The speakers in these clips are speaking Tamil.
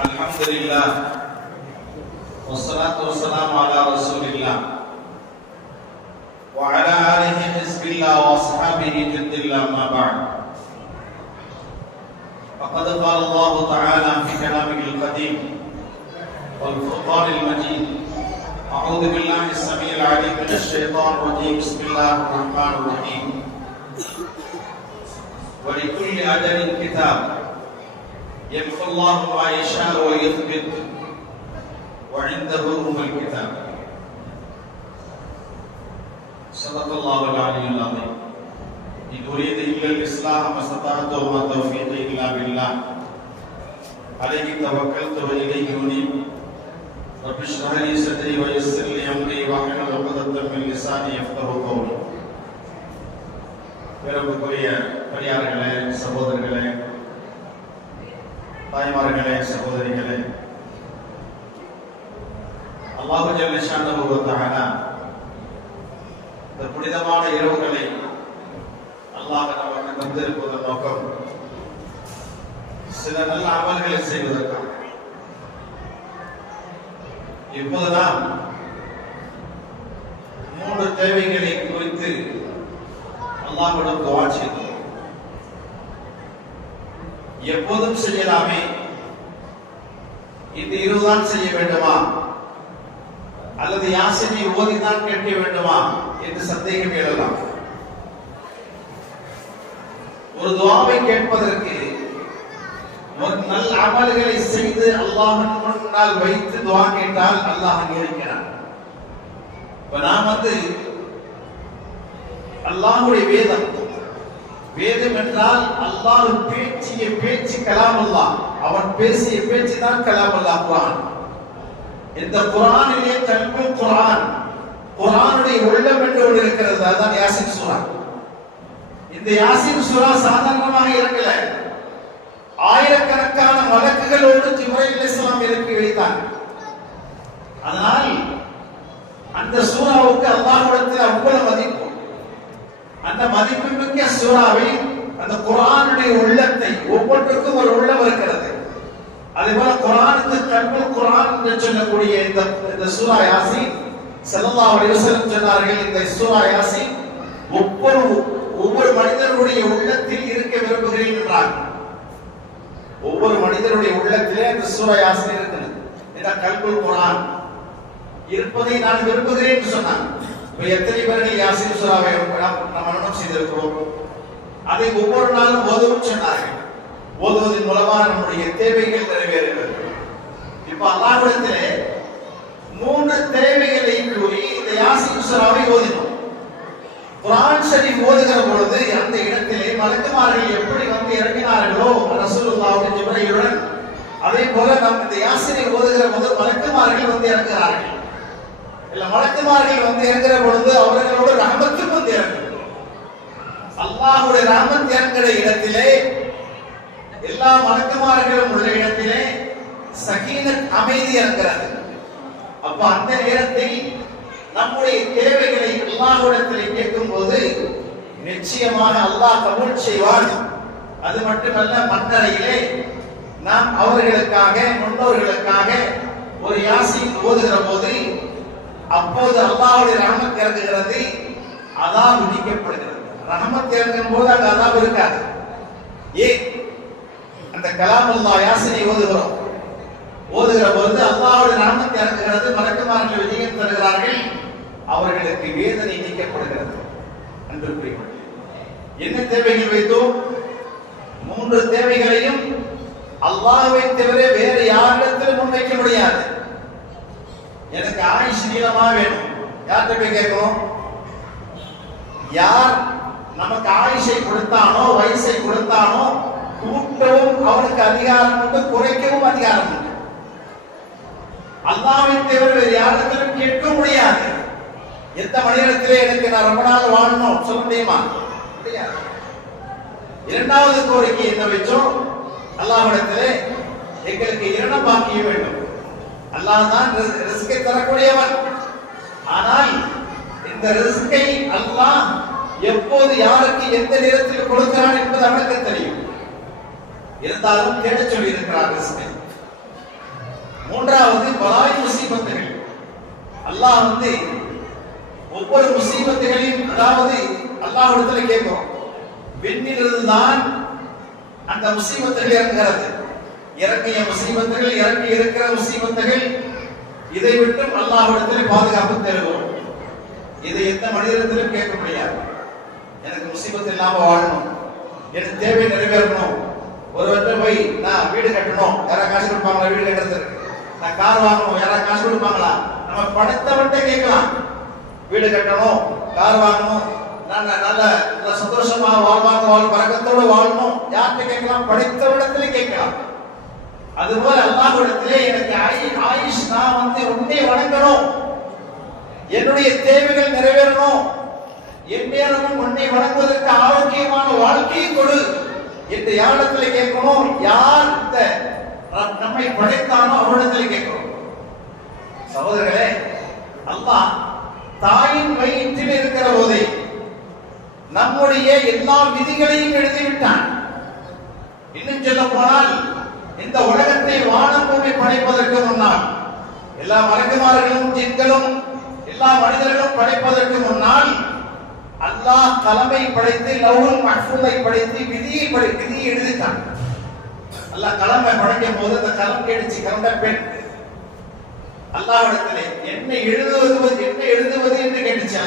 الحمد لله والصلاة والسلام على رسول الله وعلى آله حزب الله وأصحابه جند الله ما بعد فقد قال الله تعالى في كلامه القديم والفرقان المجيد أعوذ بالله السميع العليم من الشيطان الرجيم بسم الله الرحمن الرحيم ولكل أجل كتاب يمحو الله ما يشاء ويثبت وعنده أم الكتاب صدق الله العلي العظيم إن أريد إلا الإصلاح ما استطعت وما توفيقي إلا بالله عليه توكلت وإليه أنيب رب اشرح لي صدري ويسر لي أمري واحلل عقدة من لساني يفقهوا قولي பெருமைக்குரிய பெரியார்களே, சகோதரர்களே, தாய்மார்களே, சகோதரிகளே, அல்லாஹ் ஜல்ல ஷானஹு வ தஆலா இந்த புனிதமான இரவுகளை அல்லாஹ் நமக்கு தந்திருப்பதன் நோக்கம் சில நல்ல அமல்களை செய்வதற்காக. இப்போது நாம் 3 தேவைகளை குறித்து அல்லாஹ்விடம் துஆ செய்தோம். எப்போதும் செய்யலாமே, இந்த இரவுதான் செய்ய வேண்டுமா அல்லது யாசினை ஓதிதான் கேட்க வேண்டுமா என்று சந்தேகம் எழலாம். ஒரு துஆவை கேட்பதற்கு ஒரு நல்ல அமல்களை செய்து அல்லாஹ்வின் முன்னால் வைத்து துஆ கேட்டால் அல்லாஹ் அங்கீகரிக்கிறான். நாம் அல்லாஹ்வுடைய வேதம் என்றால் அல்லாஹ் பேசிய பேச்சு கலாமுல்லாஹ், அவன் பேசிய பேச்சு தான் கலாமுல்லாஹ் குர்ஆன். இந்த குர்ஆனிலே கல்புல் குர்ஆன், குர்ஆனுடைய உள்ளம் என்று ஒன்று இருக்கிறது, அதுதான் யாசின் சூரா. இந்த யாசின் சூரா சாதாரணமாக இறங்கல, ஆயிரக்கணக்கான மலக்குகளோடு ஜிப்ரீல் அலைஹிஸ்ஸலாம் இறக்கி வைத்தார். அதனால் அந்த சூராவுக்கு அல்லாஹ்விடத்தில் அவ்வளவு மதிப்பு. அந்த மதிப்புமிக்க சூராவில் அந்த குர்ஆனுடைய உள்ளத்தை, ஒவ்வொன்றுக்கும் ஒரு உள்ளம் இருக்கிறது. அதேபோல குர்ஆனுக்கு கல்புல் குர்ஆன் என்று சொல்லக்கூடிய இந்த சூரா யாசீன் ஸல்லல்லாஹு அலைஹி வஸல்லம் சொன்னார்கள், இந்த சூரா யாசீன் ஒவ்வொரு மனிதனுடைய உள்ளத்தில் இருக்க விரும்புகிறேன் என்றார். ஒவ்வொரு மனிதனுடைய உள்ளத்திலே இந்த சூரா யாசீன் இருக்கிறது. இந்த கல்புல் குர்ஆன் இருப்பதை நான் விரும்புகிறேன் என்று சொன்னார். எத்தனை பேர்கள் யாசீன் சூராவை மனனம் செய்திருக்கிறோம்? அதை ஒவ்வொரு நாளும் ஓதவும் சொன்னார்கள். ஓதுவதன் மூலமாக நம்முடைய தேவைகள் நிறைவேறுகிறது. இப்ப அல்லாஹ்விடத்திலே 3 தேவைகளை கூறி இந்த யாசீன் சூராவை ஓதினோம். குர்ஆன் ஷரீஃப் ஓதுகிற பொழுது அந்த இடத்திலே மலக்குமார்கள் எப்படி வந்து இறங்கினார்களோ ரசூலுல்லாஹி ஜிப்ரீலுடன், அதே போல நாம் இந்த யாசீனை ஓதுகிற போது மலக்குமார்கள் வந்து இறங்குகிறார்கள். இல்ல, மலக்குமார்கள் வந்து இறங்குற பொழுது அவர்களோட ரஹமத்தும் வந்து இறங்கும். அல்லாஹ்வுடைய ரஹமத் இறங்குற இடத்திலே, எல்லா மலக்குமார்களும் உள்ள இடத்திலே சகீனத், அமைதி இறங்குகிறது. அப்ப அந்த நேரத்தில் நம்முடைய தேவைகளை அல்லாஹ்விடத்திலே கேட்கும் போது நிச்சயமாக அல்லாஹ் கபூல் செய்வான். அது மட்டுமல்ல, மன்னரையிலே நாம் அவர்களுக்காக, முன்னோர்களுக்காக ஒரு யாசீன் ஓதுகிற போது அப்போது அல்லாஹ்வுடைய ரஹமத் இறங்குகிறது, அதாப் நீக்கப்படுகிறது. ரஹமத் இறங்கும் போது அங்க அதாப் இருக்காது. ஏன்? அந்த கலாமுல்லாஹ் யாசீனை ஓதுகிற போது அல்லாஹ்வுடைய ரஹமத் இறங்குகிறது, மலக்குமார்கள் விஜயம் தருகிறார்கள், அவர்களுக்கு வேதனை நீக்கப்படுகிறது. அன்பிற்குரியவர்களே, என்ன தேவைகள் வைத்தோம்? 3 தேவைகளையும் அல்லாஹ்வை தவிர வேறு யாரிடத்திலும் முன்வைக்க முடியாது. எனக்கு ஆயுஷ் நீளமா வேணும், யார்கிட்ட போய் கேட்கணும்? யார் நமக்கு ஆயுஷை கொடுத்தானோ, வயசை கொடுத்தானோ, கூட்டவும் அவனுக்கு அதிகாரம் உண்டு, குறைக்கவும் அதிகாரம் உண்டு. அல்லாஹ்வை தவிர வேறு யாரிடத்திலும் கேட்க முடியாது. எந்த மனிதத்திலே எனக்கு நான் ரொம்ப நாள் வாழணும் சொல்ல முடியுமா? முடியாது. 2வது கோரிக்கை என்ன வச்சோம்? அல்லாஹ்விடத்திலே எங்களுக்கு இரண பாக்கிய வேண்டும். அல்லாஹ் தான் ரிஸ்கை தரக்கூடியவன். ஆனால் இந்த ரிஸ்கை அல்லாஹ் எப்போது யாருக்கு எந்த நேரத்தில் கொடுக்கிறான் என்பது அவனுக்கு தெரியும். இருந்தாலும் தேட சொல்லி இருக்கிறார். மூன்றாவது பலாய் முசீபத்துகள். அல்லாஹ் ஒவ்வொரு முசீபத்துகளையும் அதாவது அல்லாஹ்விடத்துல கேட்கிறோம். விண்ணிலிருந்து தான் அந்த முசீபத்துகள் இறங்குகிறது. இறங்கிய முசீபத்துகள், இறங்கி இருக்கிற முசீபத்துகள், இதை விட்டு அல்லாஹ்விடத்திலே பாதுகாப்பு தருகிறோம். இதை எந்த மனிதத்திலும் கேட்க முடியாது. எனக்கு முசீபத்து இல்லாம வாழணும், எனக்கு தேவை நிறைவேறணும், ஒருவற்ற போய் நான் வீடு கட்டணும், யாராவது காசு கொடுப்பாங்களா வீடு கட்டுறதுக்கு, நான் கார் வாங்கணும், யாராவது காசு கொடுப்பாங்களா, நம்ம படைத்தவன்கிட்ட கேட்கலாம். வீடு கட்டணும், கார் வாங்கணும், நான் நல்ல சந்தோஷமா வாழ்வாங்க, பழக்கத்தோடு வாழணும், யார்கிட்ட கேட்கலாம்? படைத்தவனிடத்திலே கேட்கலாம். அதுபோல அல்லாஹ்விடத்திலே எனக்கு ஆயுஷ், நான் உன்னை வணங்கணும், என்னுடைய தேவைகள் நிறைவேறணும், என் நேரமும் உன்னை வணங்குவதற்கு ஆரோக்கியமான வாழ்க்கையை கொடு என்று யாரிடத்தில் கேட்கணும்? யார் நம்மை படைத்தானோ அவரிடத்தில் கேட்கணும். சகோதரர்களே, அல்லாஹ் தாயின் வயிற்றில் இருக்கிற போதே நம்முடைய எல்லா விதிகளையும் எழுதிவிட்டான். இன்னும் சொல்ல போனால், இந்த உலகத்தை வானம் பூமி படைப்பதற்கு முன்னால், எல்லா மலக்குமார்களும் ஜின்களும் எல்லா மனிதர்களும் படைப்பதற்கு முன்னால் அல்லாஹ் கலமை படைத்து லவ்ஹுல் மஹ்ஃபூஸை படைத்து விதியை எழுதிட்டான். அல்லாஹ் கலமை படைக்கும் போது அந்த கலம் கேட்டுச்சு, கலந்த பெண் அல்லாஹ்விடத்திலே என்ன எழுதுவது என்று கேட்டுச்சு.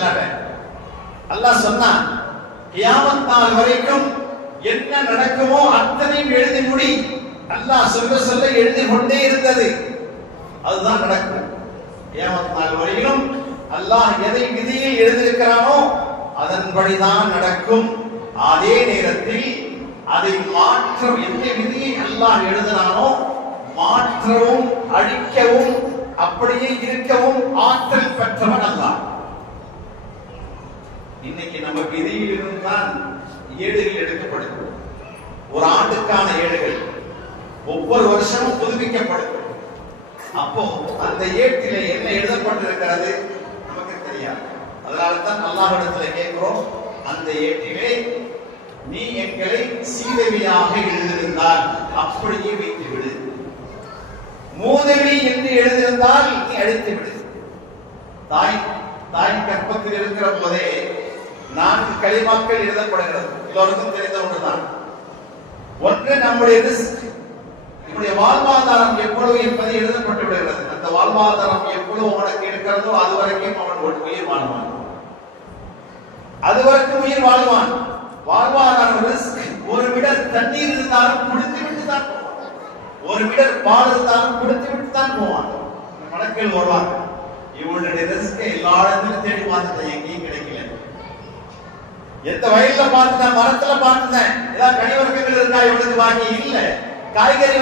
அல்லாஹ் சொன்னான், கியாமத் நாள் வரைக்கும் என்ன நடக்குமோ அத்தனையும் எழுதி முடி. அல்லாஹ் சொல்ல எழுதி கொண்டே இருந்தது. அதுதான் நடக்கும். கியாமத் நாள் வரையிலும் அல்லாஹ் எதை விதியில் எழுதியிருக்கிறானோ அதன்படிதான் நடக்கும். அதே நேரத்தில் அதை மாற்றம், எந்த விதியை அல்லாஹ் எழுதினானோ மாற்றவும் அழிக்கவும் அப்படியே இருக்கவும் ஆற்றல் பெற்றவன் அல்லாஹ். இன்னைக்கு நம்ம விதியில் இருந்துதான் ஏடுகள் எடுக்கப்படுது. ஒரு ஆண்டுக்கான ஏடுகள் ஒவ்வொரு வருஷமும் புதுப்பிக்கப்படும். அப்போ அந்த ஏட்டிலே என்ன எழுதப்பட்டிருக்கிறது நமக்கு தெரியாது. அதனால்தான் அல்லாஹ்விடத்துல கேட்கிறோம், அந்த ஏட்டிலே நீ எங்களை சீதவியாக எழுதியிருந்தால் அப்படியே வைத்து விடு, மூதவி என்று எழுதியிருந்தால் நீ அழித்து விடு. தாய் கற்பத்தில் இருக்கிற போதே 4 கலிமாக்கள் எழுதப்படுகிறது. எல்லோருக்கும் தெரிந்த ஒன்றுதான். ஒன்று நம்முடைய ரிஸ்க், நம்முடைய வாழ்வாதாரம் எவ்வளவு என்பது எழுதப்பட்டு விடுகிறது. அந்த வாழ்வாதாரம் எவ்வளவு உனக்கு இருக்கிறதோ அது வரைக்கும் அவன் உயிர் வாழ்வான், அதுவரைக்கும் உயிர் வாழ்வான். வாழ்வாதாரம் ரிஸ்க். ஒரு விடர் தண்ணீர் இருந்தாலும் குடித்து விட்டு தான் போவான், ஒரு விடர் பால் இருந்தாலும் குடித்து விட்டு தான் போவான். மலக்கள் வருவாங்க, இவனுடைய ரிஸ்க் எல்லா இடத்திலும் தேடி பார்த்துட்டேன், எங்கேயும் கிடைக்கல. எந்த வயல்ல பார்த்துட்டேன், மரத்துல பார்த்துட்டேன், ஏதாவது கனி வர்க்கங்கள் இருக்கா இவனுக்கு பாக்கி இல்ல. காய்கறி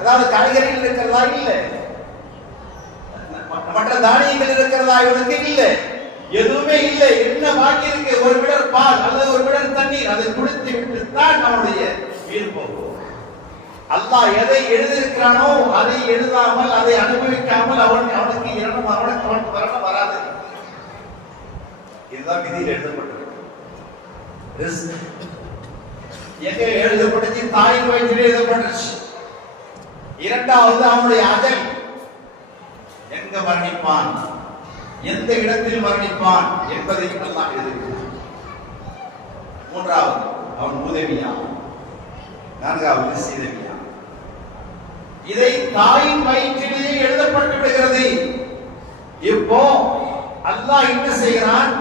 அதாவது காய்கறிகள் இருக்கிறதா இல்ல, மற்ற தானியங்கள் இருக்கிறதா இவனுக்கு இல்ல, எதுவுமே இல்லை. என்ன பாக்கி இருக்கு? ஒரு விடர் பால் அல்லது ஒரு விடர் தண்ணீர், அதை குடித்து விட்டு தான் நம்முடைய உயிர் போகும். அல்லாஹ் எதை எழுதியிருக்கிறானோ அதை எழுதாமல், அதை அனுபவிக்காமல் அவனுக்கு மரணம் வராது. இதுதான் விதியில் எழுதப்பட்டது. எங்க எழுதப்பட்டுச்சு? தாயின் வயிற்றில் எழுதப்பட்டுச்சு. இரண்டாவது அவனுடைய அஜல், எங்க மரணிப்பான், எந்த இடத்தில் மரணிப்பான் என்பதை அல்லாஹ் எழுதுகிறான். மூன்றாவது அவன் உதவியா, நான்காவது சீதவியா. இதை தாயின் வயிற்றிலேயே எழுதப்பட்டு விடுகிறது. இப்போ அல்லாஹ் என்ன செய்கிறான்?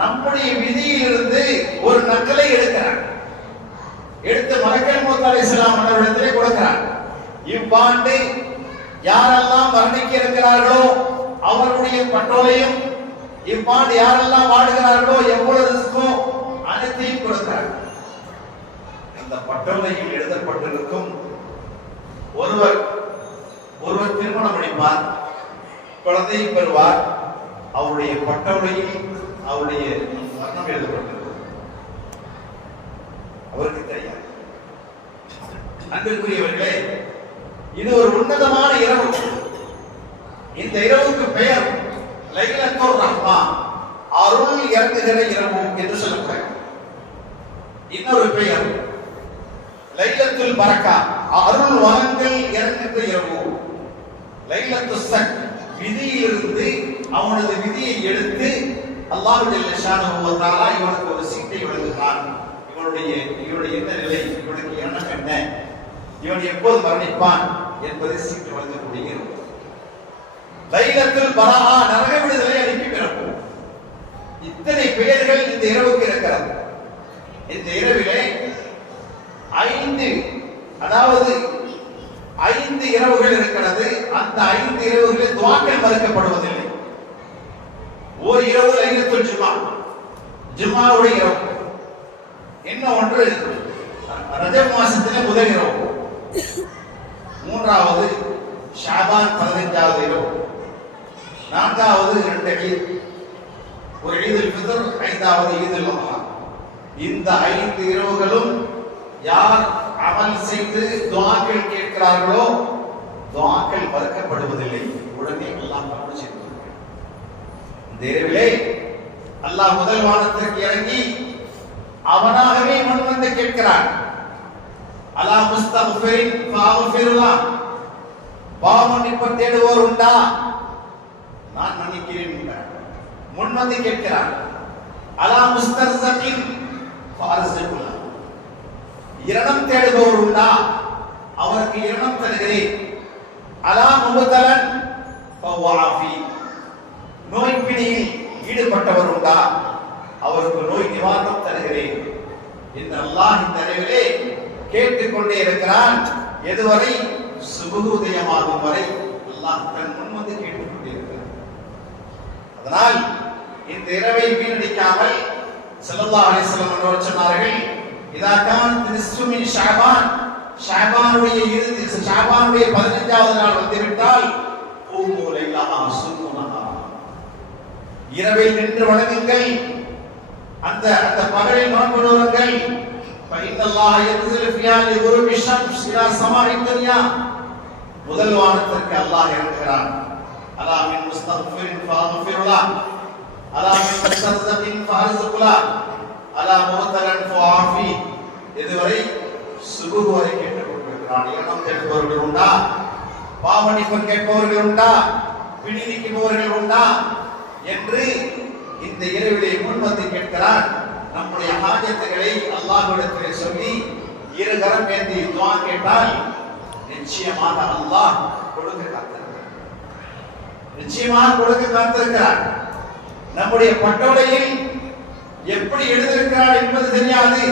நம்முடைய விதியிலிருந்து ஒரு நக்கலை எடுக்கிறான், எடுத்து மலக்குல் மௌத் அலைஹிஸ்ஸலாம் அவர்களிடத்திலே கொடுக்கிறான். இவ்வாண்டு யாரெல்லாம் மரணிக்க இருக்கிறார்களோ அவருடைய பட்டோலையும், இவ்வாண்டு யாரெல்லாம் வாடுகிறார்களோ எவ்வளவு ரிஸ்கோ அனைத்தையும் கொடுக்கிறார். அந்த பட்டோலையில் எழுதப்பட்டிருக்கும், ஒருவர் திருமணம் முடிப்பார், குழந்தையை பெறுவார், அவருடைய பட்டோலையில் அவருடைய மரணம் எழுதப்பட்டிருக்கும். அவருக்கு தெரியாது. அன்பிற்குரியவர்களே, இது ஒரு உன்னதமான இரவு. இந்த இரவுக்கு பெயர் லைலத்துர் ரஹ்மா, அருள் இறங்குகிற இரவு என்று சொல்லப்படுகிறது. இன்னொரு பெயர் லைலத்துல் பரக்கா, அருள் வளங்கள் இறங்குகிற இரவு. லைலத்துல் சக் விதியிலிருந்து அவனது விதியை எடுத்து அல்லாஹ் ஜல்ல ஷானஹு வ தஆலா இவனுக்கு ஒரு சீட்டை வழங்குகிறான். இவனுடைய என்ன நிலை, இவனுக்கு எண்ணம் என்ன, இவன் எப்போது மரணிப்பான் என்பதை சீட்டு வழங்கக்கூடிய லைலத்துல் பராஆ நரக விடுதலை அனுப்பி பிறக்கும். இத்தனை பெயர்கள் இந்த இரவுக்கு இருக்கிறது. இந்த இரவிலே 5 இரவுகள் இருக்கிறது. அந்த 5 இரவுகளில் துஆக்கள் மறுக்கப்படுவதில்லை. ஒரு இரவு லைலத்துல் ஜும்ஆ, ஜும்ஆவுடைய இரவு. இன்னும் ஒன்று ரஜப் மாசத்திலே முதல் இரவு. மூன்றாவது ஷாபான் 15வது இரவு. நான்காவது 2 ஈத், ஒரு ஈதுல் ஃபித்ர், 5வது ஈதுல் அத்ஹா. இந்த 5 இரவுகளும் யார் அமல் செய்து துஆக்கள் கேட்கிறார்களோ துஆக்கள் மறுக்கப்படுவதில்லை. உடனே அல்லாஹ் கபூல் செய்வார். இந்த இரவிலே அல்லாஹ் முதல் வானத்திற்கு இறங்கி அவனாகவே முன்வந்து கேட்கிறான். அலா முஸ்தக்ஃபிரின் ஃபஅஃபிருல்லாஹ், பாவமன்னிப்பு தேடுவோர் உண்டா, நான் மன்னிக்கிறேன் என்றார். முன்வந்து கேட்கிறான். அலா முஸ்தர்ஸகின் ஃபஅர்ஸிகுல்லாஹ், இரணம் தேடுபவர் உண்டா, அவருக்கு இரணம் தருகிறேன். அலா முபதலன் ஃபவாஃபி, நோய் பிணியில் ஈடுபட்டவர் உண்டா, அவருக்கு நோய் நிவாரணம் தருகிறேன் என்று அல்லாஹ் இந்த நிலையிலே கேட்டுக்கொண்டே இருக்கிறான். எதுவரை? சுபஹ் உதயமாகும் வரை அல்லாஹ் தன் முன்வந்து கேட்டுக்கொண்டே இருக்கிறான். அதனால் இந்த இரவை வீணடிக்காமல் ஸல்லல்லாஹு அலைஹி வஸல்லம் அவர்கள் சொன்னார்கள், இதா கானத் நிஸ்ஃபு மின் ஷஅபான், ஷஅபானுடைய இறுதி, ஷஅபானுடைய 15வது நாள் வந்துவிட்டால் கூமு லைலஹா சுன்னஹா, இரவில் நின்று வணங்குங்கள், அந்த பகலில் நோன்பு நோருங்கள். ஃபஇன்னல்லாஹ யன்ஸிலு ஃபியா லிகுரூபி ஷம்ஸ் இலா ஸமாஇ துன்யா, முதல் வானத்திற்கு அல்லாஹ் இறங்குகிறான். அலா மின் முஸ்தக்ஃபிரின் ஃபஅஃபிருல்லாஹ், அலா மின் முஸ்தர்ஸகின் ஃபஅர்ஸுகுல்லாஹ், அலா முபதலன் ஃபஆஃபி, இதுவரை சுபஹ் வரை கேட்டுக் கொண்டிருக்கிறான். இரணம் தேடுபவர்கள் உண்டா, பாவமன்னிப்பு கேட்பவர்கள் உண்டா, பிணி நீக்குபவர்கள் உண்டா என்று இந்த இரவிலே முன்வந்து கேட்கிறான். நம்முடைய ஹாஜத்துகளை அல்லாஹ்விடத்திலே சொல்லி இருகரம் ஏந்தி துஆ கேட்டால் நிச்சயமாக அல்லாஹ் கொடுக்க காத்திருக்கிறார். நிச்சயமாக கொடுக்க காத்திருக்கிறார். நம்முடைய பட்டோலையில் எப்படி எழுதியிருக்கிறார் என்பது தெரியாது.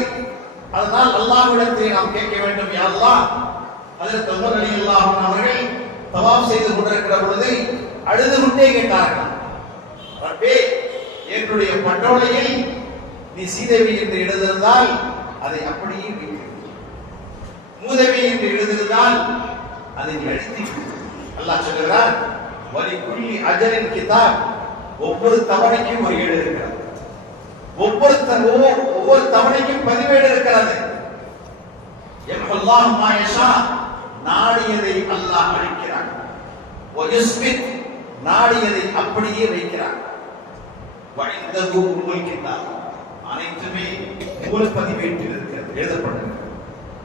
அதனால் அல்லாஹ்விடத்திலே நாம் கேட்க வேண்டும். யா அல்லாஹ், ஹஜ்ரத் உமர் ரலியல்லாஹு அன்ஹு அவர்கள் தவாப் செய்து கொண்டிருக்கிற பொழுது அழுது கொண்டே கேட்டார்கள், ரப்பே, என்னுடைய பட்டோலையில் நீ சீதேவி என்று எழுதியிருந்தால் அதை அப்படியே வைத்து, மூதேவி என்று எழுதியிருந்தால் அதை நீ அழித்து. அல்லாஹ் சொல்கிறார், வலிகுல்லி அஜரின் கிதாப், ஒவ்வொரு தவணைக்கும் ஒரு ஏடு இருக்கிறது, ஒவ்வொரு தவணைக்கும் பதிவேடு இருக்கிறது. யம்ஹுல்லாஹு மா யஷா, நாடியதை அல்லாஹ் அழிக்கிறான். வயுஸ்பித், நாடியதை அப்படியே வைக்கிறான். வஇந்தஹு உம்முல் கிதாப், அனைத்துமே மூலப்பதிவேட்டில் இருக்கிறது, எழுதப்பட்டிருக்கிறது.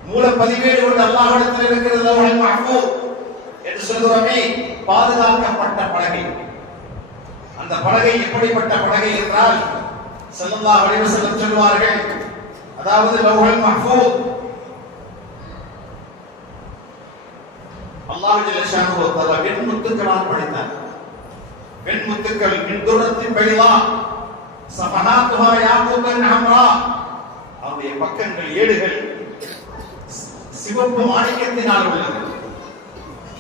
மூலப்பதிவேடு கொண்டு அல்லாஹ்விடத்தில் இருக்கிறது. லவ்ஹுல் மஹ்ஃபூஸ் என்று சொல்கிறோமே, பாதுகாக்கப்பட்ட பலகை. அந்த பலகை எப்படிப்பட்ட பலகை என்றால் ஸல்லல்லாஹு அலைஹி வஸல்லம் சொல்வார்கள், அதாவது லவ்ஹுல் மஹ்ஃபூஸ் அல்லாஹ் ஜல்ல ஷானஹு வ தஆலா வெண்முத்துக்களால் படைத்தார். வெண்முத்துக்கள் மின் துரத்தின் பைலா சஃபஹாத்துஹா யாக்கூத்தன் ஹம்ரா, அவருடைய பக்கங்கள், ஏடுகள் சிவப்பு மாணிக்கத்தினால் உள்ளது.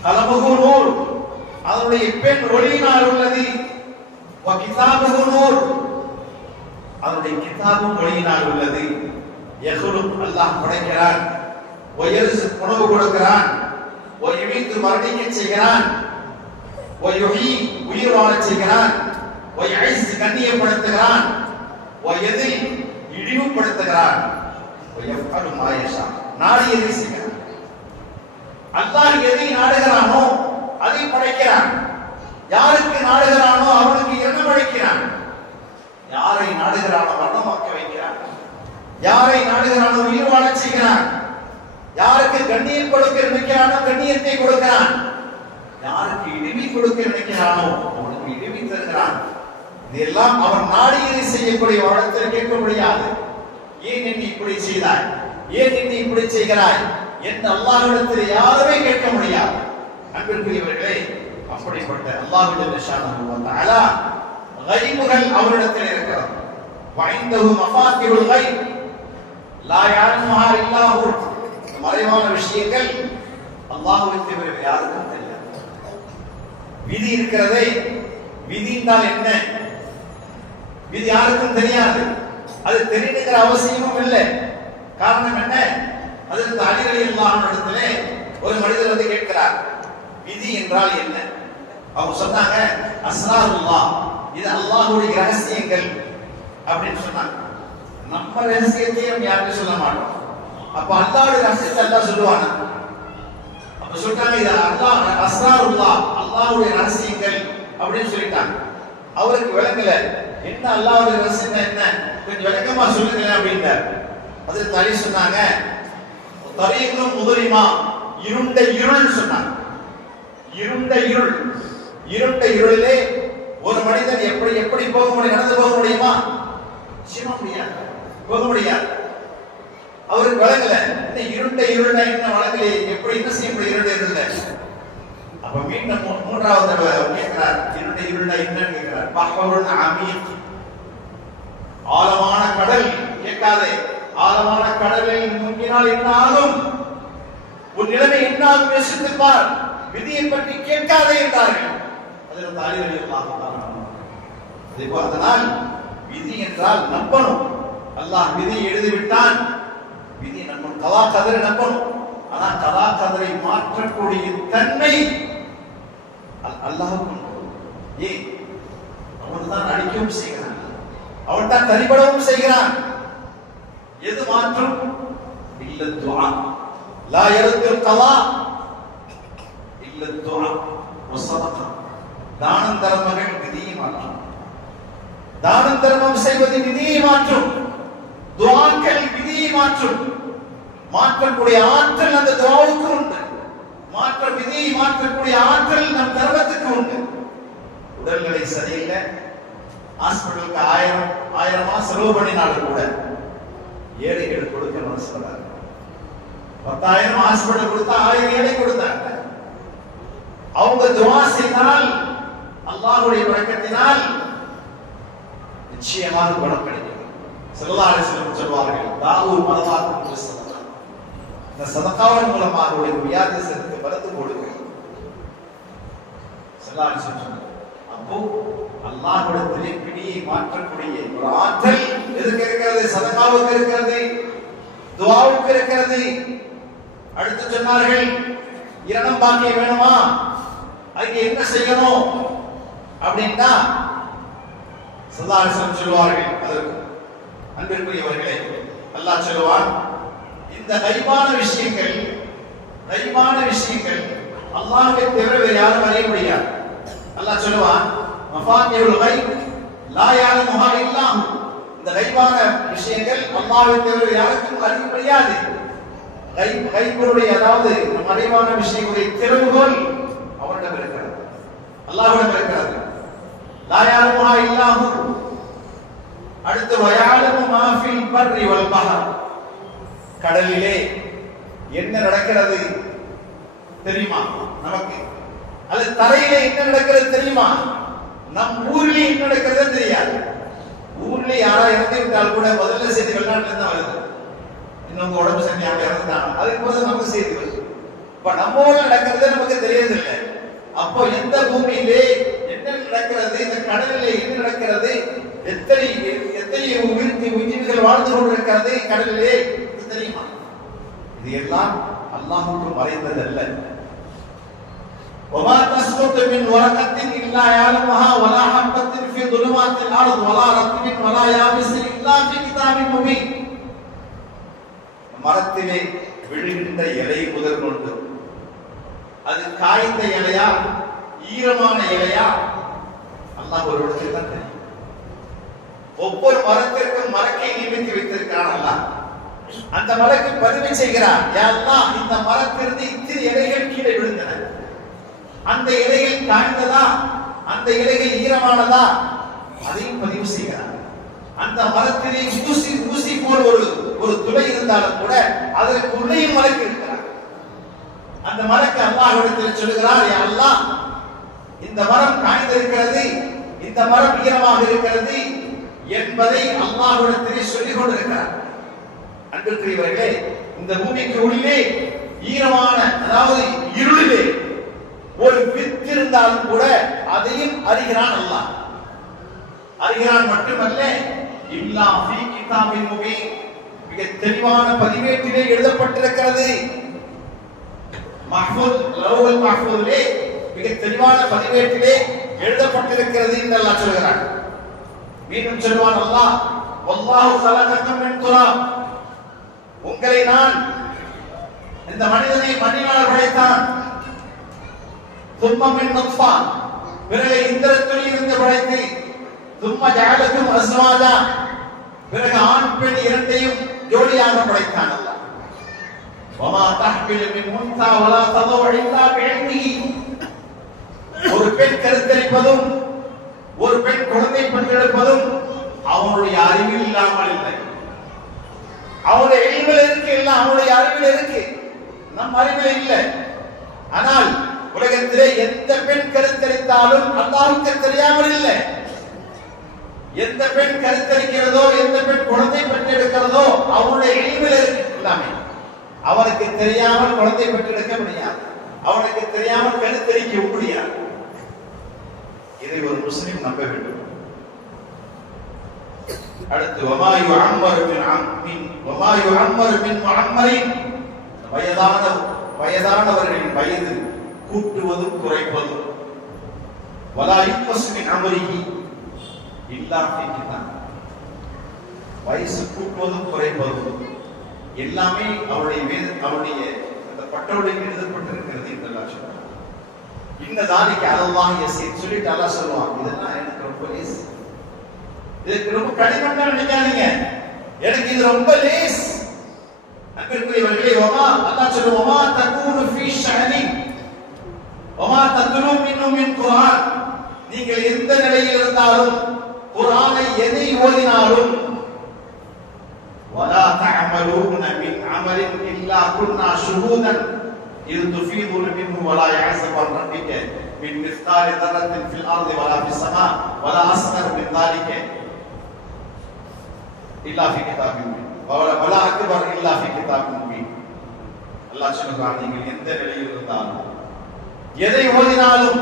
கலமுஹு நூர், அதனுடைய பெண் ஒளியினால் உள்ளது. வ கிதாபுஹு நூர், அதனுடைய கிதாபும் ஒளியினால் உள்ளது. யஹ்லுக், அல்லாஹ் படைக்கிறான். வ யர்ஸுக், உணவு கொடுக்கிறான். வ யுமீத்து, மரணிக்க செய்கிறான். வ யுஹீ, உயிர் வாழச் செய்கிறான். வ யஇஸ், கண்ணியப்படுத்துகிறான். வ யதில், இழிவுபடுத்துகிறான். வ யஃஅலு மா யஷா, நாடியதை செய்கிறான். அல்லாஹ் எதை நாடுகிறானோ அதை படைக்கிறான். யாருக்கு நாடுகிறானோ அவனுக்கு இரணம் அளிக்கிறான். யாரை நாடுகிறானோ மரணமாக்க வைக்கிறான். யாரை நாடுகிறானோ உயிர் வாழச் செய்கிறான். யாருக்கு கண்ணியம் கொடுக்க நினைக்கிறானோ கண்ணியத்தை கொடுக்கிறான். யாருக்கு இடிமை கொடுக்க நினைக்கிறானோ அவனுக்கு இடிமை தருகிறான். இதெல்லாம் அவன் நாடியதை செய்யக்கூடிய இடத்தில் கேட்க முடியாது. ஏன் என்னை இப்படி செய்தாய், ஏன் என்னை இப்படி செய்கிறாய் என்று அல்லாஹ்விடத்தில் யாருமே கேட்க முடியாது. அன்பிற்குரியவர்களே, அப்படிப்பட்ட அல்லாஹ் ஜல்ல ஷானஹு வ தஆலா கைபுகள் அவரிடத்தில் இருக்கிறது. வைந்தஹு மஃபாத்திஹுல் கைப் லா யஅலமுஹா இல்லா ஹு. மறைவான விஷயங்கள் அல்லாஹ்வை தவிர யாருக்கும் தெரியாது. விதி இருக்கிறதே, விதி என்றால் என்ன, விதி யாருக்கும் தெரியாது. அது தெரியுங்கிற அவசியமும் இல்லை. காரணம் என்ன? அதற்கு அலி ரலியல்லாஹு அன்ஹு இடத்திலே ஒரு மனிதர் வந்து கேட்கிறார், விதி என்றால் என்ன? அவங்க சொன்னாங்க, அஸ்ராருல்லாஹ், இது அல்லாஹ்வுடைய ரகசியங்கள் அப்படின்னு சொன்னாங்க. நம்ம ரகசியத்தையும் யாருக்கும் சொல்ல மாட்டோம். அப்ப அல்லாஹ்வுடைய ரகசியத்தை அல்லாஹ் சொல்லுவானா? அப்ப சொல்றாங்க, இது அல்லாஹ் அஸ்ராருல்லாஹ், அல்லாஹ்வுடைய ரகசியங்கள் அப்படின்னு சொல்லிட்டாங்க. அவருக்கு விளங்கல, என்ன அல்லாஹ்வுடைய ரகசியம் என்ன, கொஞ்சம் விளக்கமா சொல்லுங்களேன் அப்படின்றார். அதுக்கு அலி சொன்னாங்க, தரீக்கும் முதுரிமா, இருண்ட இருள் சொன்னாங்க. இருண்ட இருள், இருண்ட இருளிலே ஒரு மனிதன் எப்படி எப்படி போக முடியும், நடந்து போக முடியுமா? நிச்சயமா முடியாது, போக முடியாது. அவருக்கு வழங்கல, என்ன இருண்ட இருளை என்ன வழங்கல, எப்படி என்ன செய்ய முடியும் இருண்ட இருள? அப்ப மீண்டும் மூன்றாவது தடவை கேட்கிறார், இருண்ட இருளை என்னன்னு கேட்கிறார். பஹ்ருன் அமீக், ஆழமான கடல். கேட்காதே, ஆழமான கடலில் மூழ்கினால் என்ன ஆகும், உன் நிலைமை என்ன ஆகும் யோசித்து பார், விதியை பற்றி கேட்காதே என்றார்கள். அதில் தாலிகள் அதனால் விதி என்றால் நம்பணும். அல்லாஹ் விதியை எழுதிவிட்டான், விதி நம்ம கலா கதரை நம்பணும். ஆனா கலா கதரை மாற்றக்கூடிய தன்மை அல்லாஹ்வுக்கு உண்டு. ஏன்? அவன் தான் அடிக்கவும் செய்கிறான், அவன் தான் தரிபடவும் செய்கிறான். எது மாற்றும்? இல்ல துஆ, லா யர்துல் கலா இல்ல துஆ வ ஸதகா. தானம் தர்மங்கள் விதியை மாற்றும், தானம் தர்மம் செய்வது விதியை மாற்றும், துஆக்கள் விதியை மாற்றும். மாற்றக்கூடிய ஆற்றல் அந்த துஆவுக்கு உண்டு, மாற்ற விதியை மாற்றக்கூடிய ஆற்றல் நம் தர்மத்துக்கு உண்டு. உடல்நிலை சரியில்லை, ஹாஸ்பிட்டலுக்கு 1000 செலவு பண்ணினாலும் கூட ஏழைகள் கொடுக்க மனசு வராது. 10,000 ஹாஸ்பிட்டல் கொடுத்தா 1000 ஏழை கொடுத்தாங்க. அவங்க துஆ செய்தால் அல்லாஹ்வுடைய பரக்கத்தினால் நிச்சயமாக குணம் கிடைக்கும். ஸல்லல்லாஹு அலைஹி வஸல்லம் சொல்வார்கள், தாவூத் மலவாக்கும் சதகா, இந்த சதகாவின் மூலமாக ஒரு வியாதிக்கு மருந்து கொடுங்க. ஸல்லல்லாஹு அலைஹி வஸல்லம் அப்போ அல்லாஹ்விடத்திலே பிடியை மாற்றக்கூடிய ஒரு ஆற்றல் எதுக்கு இருக்கிறது? சதகாவுக்கு இருக்கிறது, துஆவுக்கு இருக்கிறது. அடுத்து சொன்னார்கள், இரணம் பாக்கியம் வேணுமா, அதுக்கு என்ன செய்யணும் அப்படின்னா ஸல்லல்லாஹு அலைஹி வஸல்லம் சொல்வார்கள். அதற்கு அன்பிற்குரியவர்களே, அல்லாஹ் சொல்வான், இந்த கைபான விஷயங்கள் அல்லாஹ்வை தவிர வேறு யாரும் அறிய முடியாது. அல்லாஹ் சொல்வான், மஃபாத்திஹுல் கைப் லா யஅலமுஹா இல்லா ஹு. இந்த கைபான விஷயங்கள் அல்லாஹ்வை தவிர யாருக்கும் அறிய முடியாது. கைபுடைய, அதாவது மறைவான விஷயங்களுடைய திறவுகோல் அவரிடம் இருக்கிறது, அல்லாஹ்விடம் இருக்கிறது. லா யஅலமுஹா இல்லா ஹு. அடுத்து வயஅலமு மா ஃபில் பர்ரி வல் பஹர், கடலிலே என்ன நடக்கிறது தெரியுமா நமக்கு? அது தரையிலே என்ன நடக்கிறது தெரியுமா? நம் ஊரிலே என்ன நடக்கிறது தெரியாது. ஊர்ல யாரா இறந்து விட்டால் கூட முதல்ல செய்தி வெளிநாட்டுல தான் வருது, இன்னும் உடம்பு சரியாக இறந்துட்டாங்க, அதுக்கு போது நமக்கு செய்தி வருது. இப்ப நம்ம ஊர்ல நடக்கிறது நமக்கு தெரியறதில்லை. அப்போ எந்த பூமியிலே என்ன நடக்கிறது, இந்த கடலிலே என்ன நடக்கிறது, எத்தனை உயிர்கள் வாழ்ந்து கொண்டிருக்கிறது கடலிலே தெரியுமா? இது எல்லாம் அல்லாஹ்வுக்கு மறைந்ததல்ல. وما تسقط من ورقة إلا يعلمها ولا حبة في ظلمات الأرض ولا رطب ولا يابس إلا في كتاب مبين. மரத்திலே விழுகின்ற இலை முதல் கொண்டு அது காய்ந்த இலையா ஈரமான இலையா அல்லாஹ் ஒரு இடத்தில் தான் தெரியும். ஒவ்வொரு மரத்திற்கும் மரக்கை நியமித்து வைத்திருக்கிறான் அல்லாஹ். அந்த மரக்கு பதிவு செய்கிறான், யா அல்லாஹ், இந்த மரத்திலிருந்து இத்தனை இலைகள் கீழே விழுந்தன, அந்த இலைகள் காய்ந்ததா, அந்த இலைகள் ஈரமானதா, அதையும் பதிவு செய்கிறார். அந்த மரத்திலே ஊசி போல் ஒரு துளை இருந்தாலும் கூட அதற்கு உள்ளேயும் மலக்கு இருக்கிறார். அந்த மலக்கு அல்லாஹ்விடத்தில் சொல்கிறார், யா அல்லாஹ், இந்த மரம் காய்ந்திருக்கிறது, இந்த மரம் ஈரமாக இருக்கிறது என்பதை அல்லாஹ்விடத்திலே சொல்லிக் கொண்டிருக்கிறார். அன்பிற்குரியவர்களே, இந்த பூமிக்கு உள்ளே ஈரமான, அதாவது இருளிலே ஒரு வித்து இருந்தாலும் கூட அதையும் அறிகிறான் அல்லாஹ். அறிகிறான் மட்டுமல்ல, இல்லா ஃபீ கிதாபின் முபீன், மிக தெளிவான பதிவேட்டிலே எழுதப்பட்டிருக்கிறது. மஹ்ஃபூஸ், லவ்ஹுல் மஹ்ஃபூஸிலே மிக தெளிவான பதிவேட்டிலே எழுதப்பட்டிருக்கிறது என்று அல்லாஹ் சொல்கிறான். மீண்டும் சொல்வான் அல்லாஹ், வல்லாஹு ஸலகக்கும் மின் துராப், உங்களை நான், இந்த மனிதனை மண்ணினால் படைத்தான். தும்ம மின் நுத்ஃபா, பிறகு இந்திரத்துளியிலிருந்து படைத்து, தும்ம ஜஅலக்கும் அஸ்வாஜா, பிறகு ஆண் பெண் இரண்டையும் ஜோடியாக படைத்தான் அல்லாஹ். வமா தஹ்மிலு மின் உன்ஸா வலா ததஉ இல்லா பிஇல்மிஹி, ஒரு பெண் கருத்தரிப்பதும் ஒரு பெண் குழந்தை பெற்றெடுப்பதும் அவனுடைய அறிவில் இல்லாமல் இல்லை. அவனுடைய அறிவில் இருக்கு, இல்லை அவனுடைய அறிவில் இருக்கு, நம் அறிவில் இல்லை. ஆனால் உலகத்திலே எந்த பெண் கருத்தரித்தாலும் அல்லாஹ்வுக்கு தெரியாமல் இல்லை. எந்த பெண் கருத்தரிக்கிறதோ, எந்த பெண் குழந்தை பெற்றெடுக்கிறதோ அவனுடைய அறிவில் இருக்கு எல்லாமே. அவனுக்கு தெரியாமல் குழந்தை பெற்றெடுக்க முடியாது, அவனுக்கு தெரியாமல் கருத்தரிக்க முடியாது. இதை ஒரு முஸ்லிம் நம்ப வேண்டும். அடுத்து வமா யுஅம்மரு மின் முஅம்மரின், வயதானவர்களின் வயது கூட்டுவதும் குறைப்பதும், வலா யுக்ஸு மின் அம்ரிஹி இல்லா ஃபீ கிதாப், வயசு கூட்டுவதும் குறைப்பதும் எல்லாமே அவருடைய அந்த பட்டோலையில் எழுதப்பட்டிருக்கிறது என்று அல்லாஹ் சொல்றான். இன்னதாலிக அலல்லாஹ் யஸீர், சொல்லிட்டு அல்லாஹ் சொல்லுவான், இதெல்லாம் எனக்கு ரொம்ப லேஸ், இதுக்கு ரொம்ப கடினம் தான் நினைக்காதீங்க, எனக்கு இது ரொம்ப லேஸ். அன்பிற்குரியவர்களே, வமா, அல்லாஹ் சொல்லுவான், வமா தகூனு ஃபீ ஷஅனி வமா தத்லூ மின்ஹு மின் குர்ஆன், நீங்கள் எந்த நிலையில் இருந்தாலும், குர்ஆனை எதை ஓதினாலும், வலா தஅமலூன மின் அமலின் இல்லா குன்னா ஷுஹூதன் இத் துஃபீதுன மின்ஹு வலா யஹ்ஸபு அன் ரப்பிக மின் மிஸ்காலி தர்ரத்தின் ஃபில் அர்தி வலா ஃபிஸ் ஸமா வலா அஸ்கர் மின் ذلك இல்லா ஃபீ கிதாபின் முபீன் வலா அக்பர் இல்லா ஃபீ கிதாபின் முபீன். அல்லாஹ் சொல்றான், நீங்கள் எந்த நிலையில் இருந்தாலும், எதை ஓதினாலும்,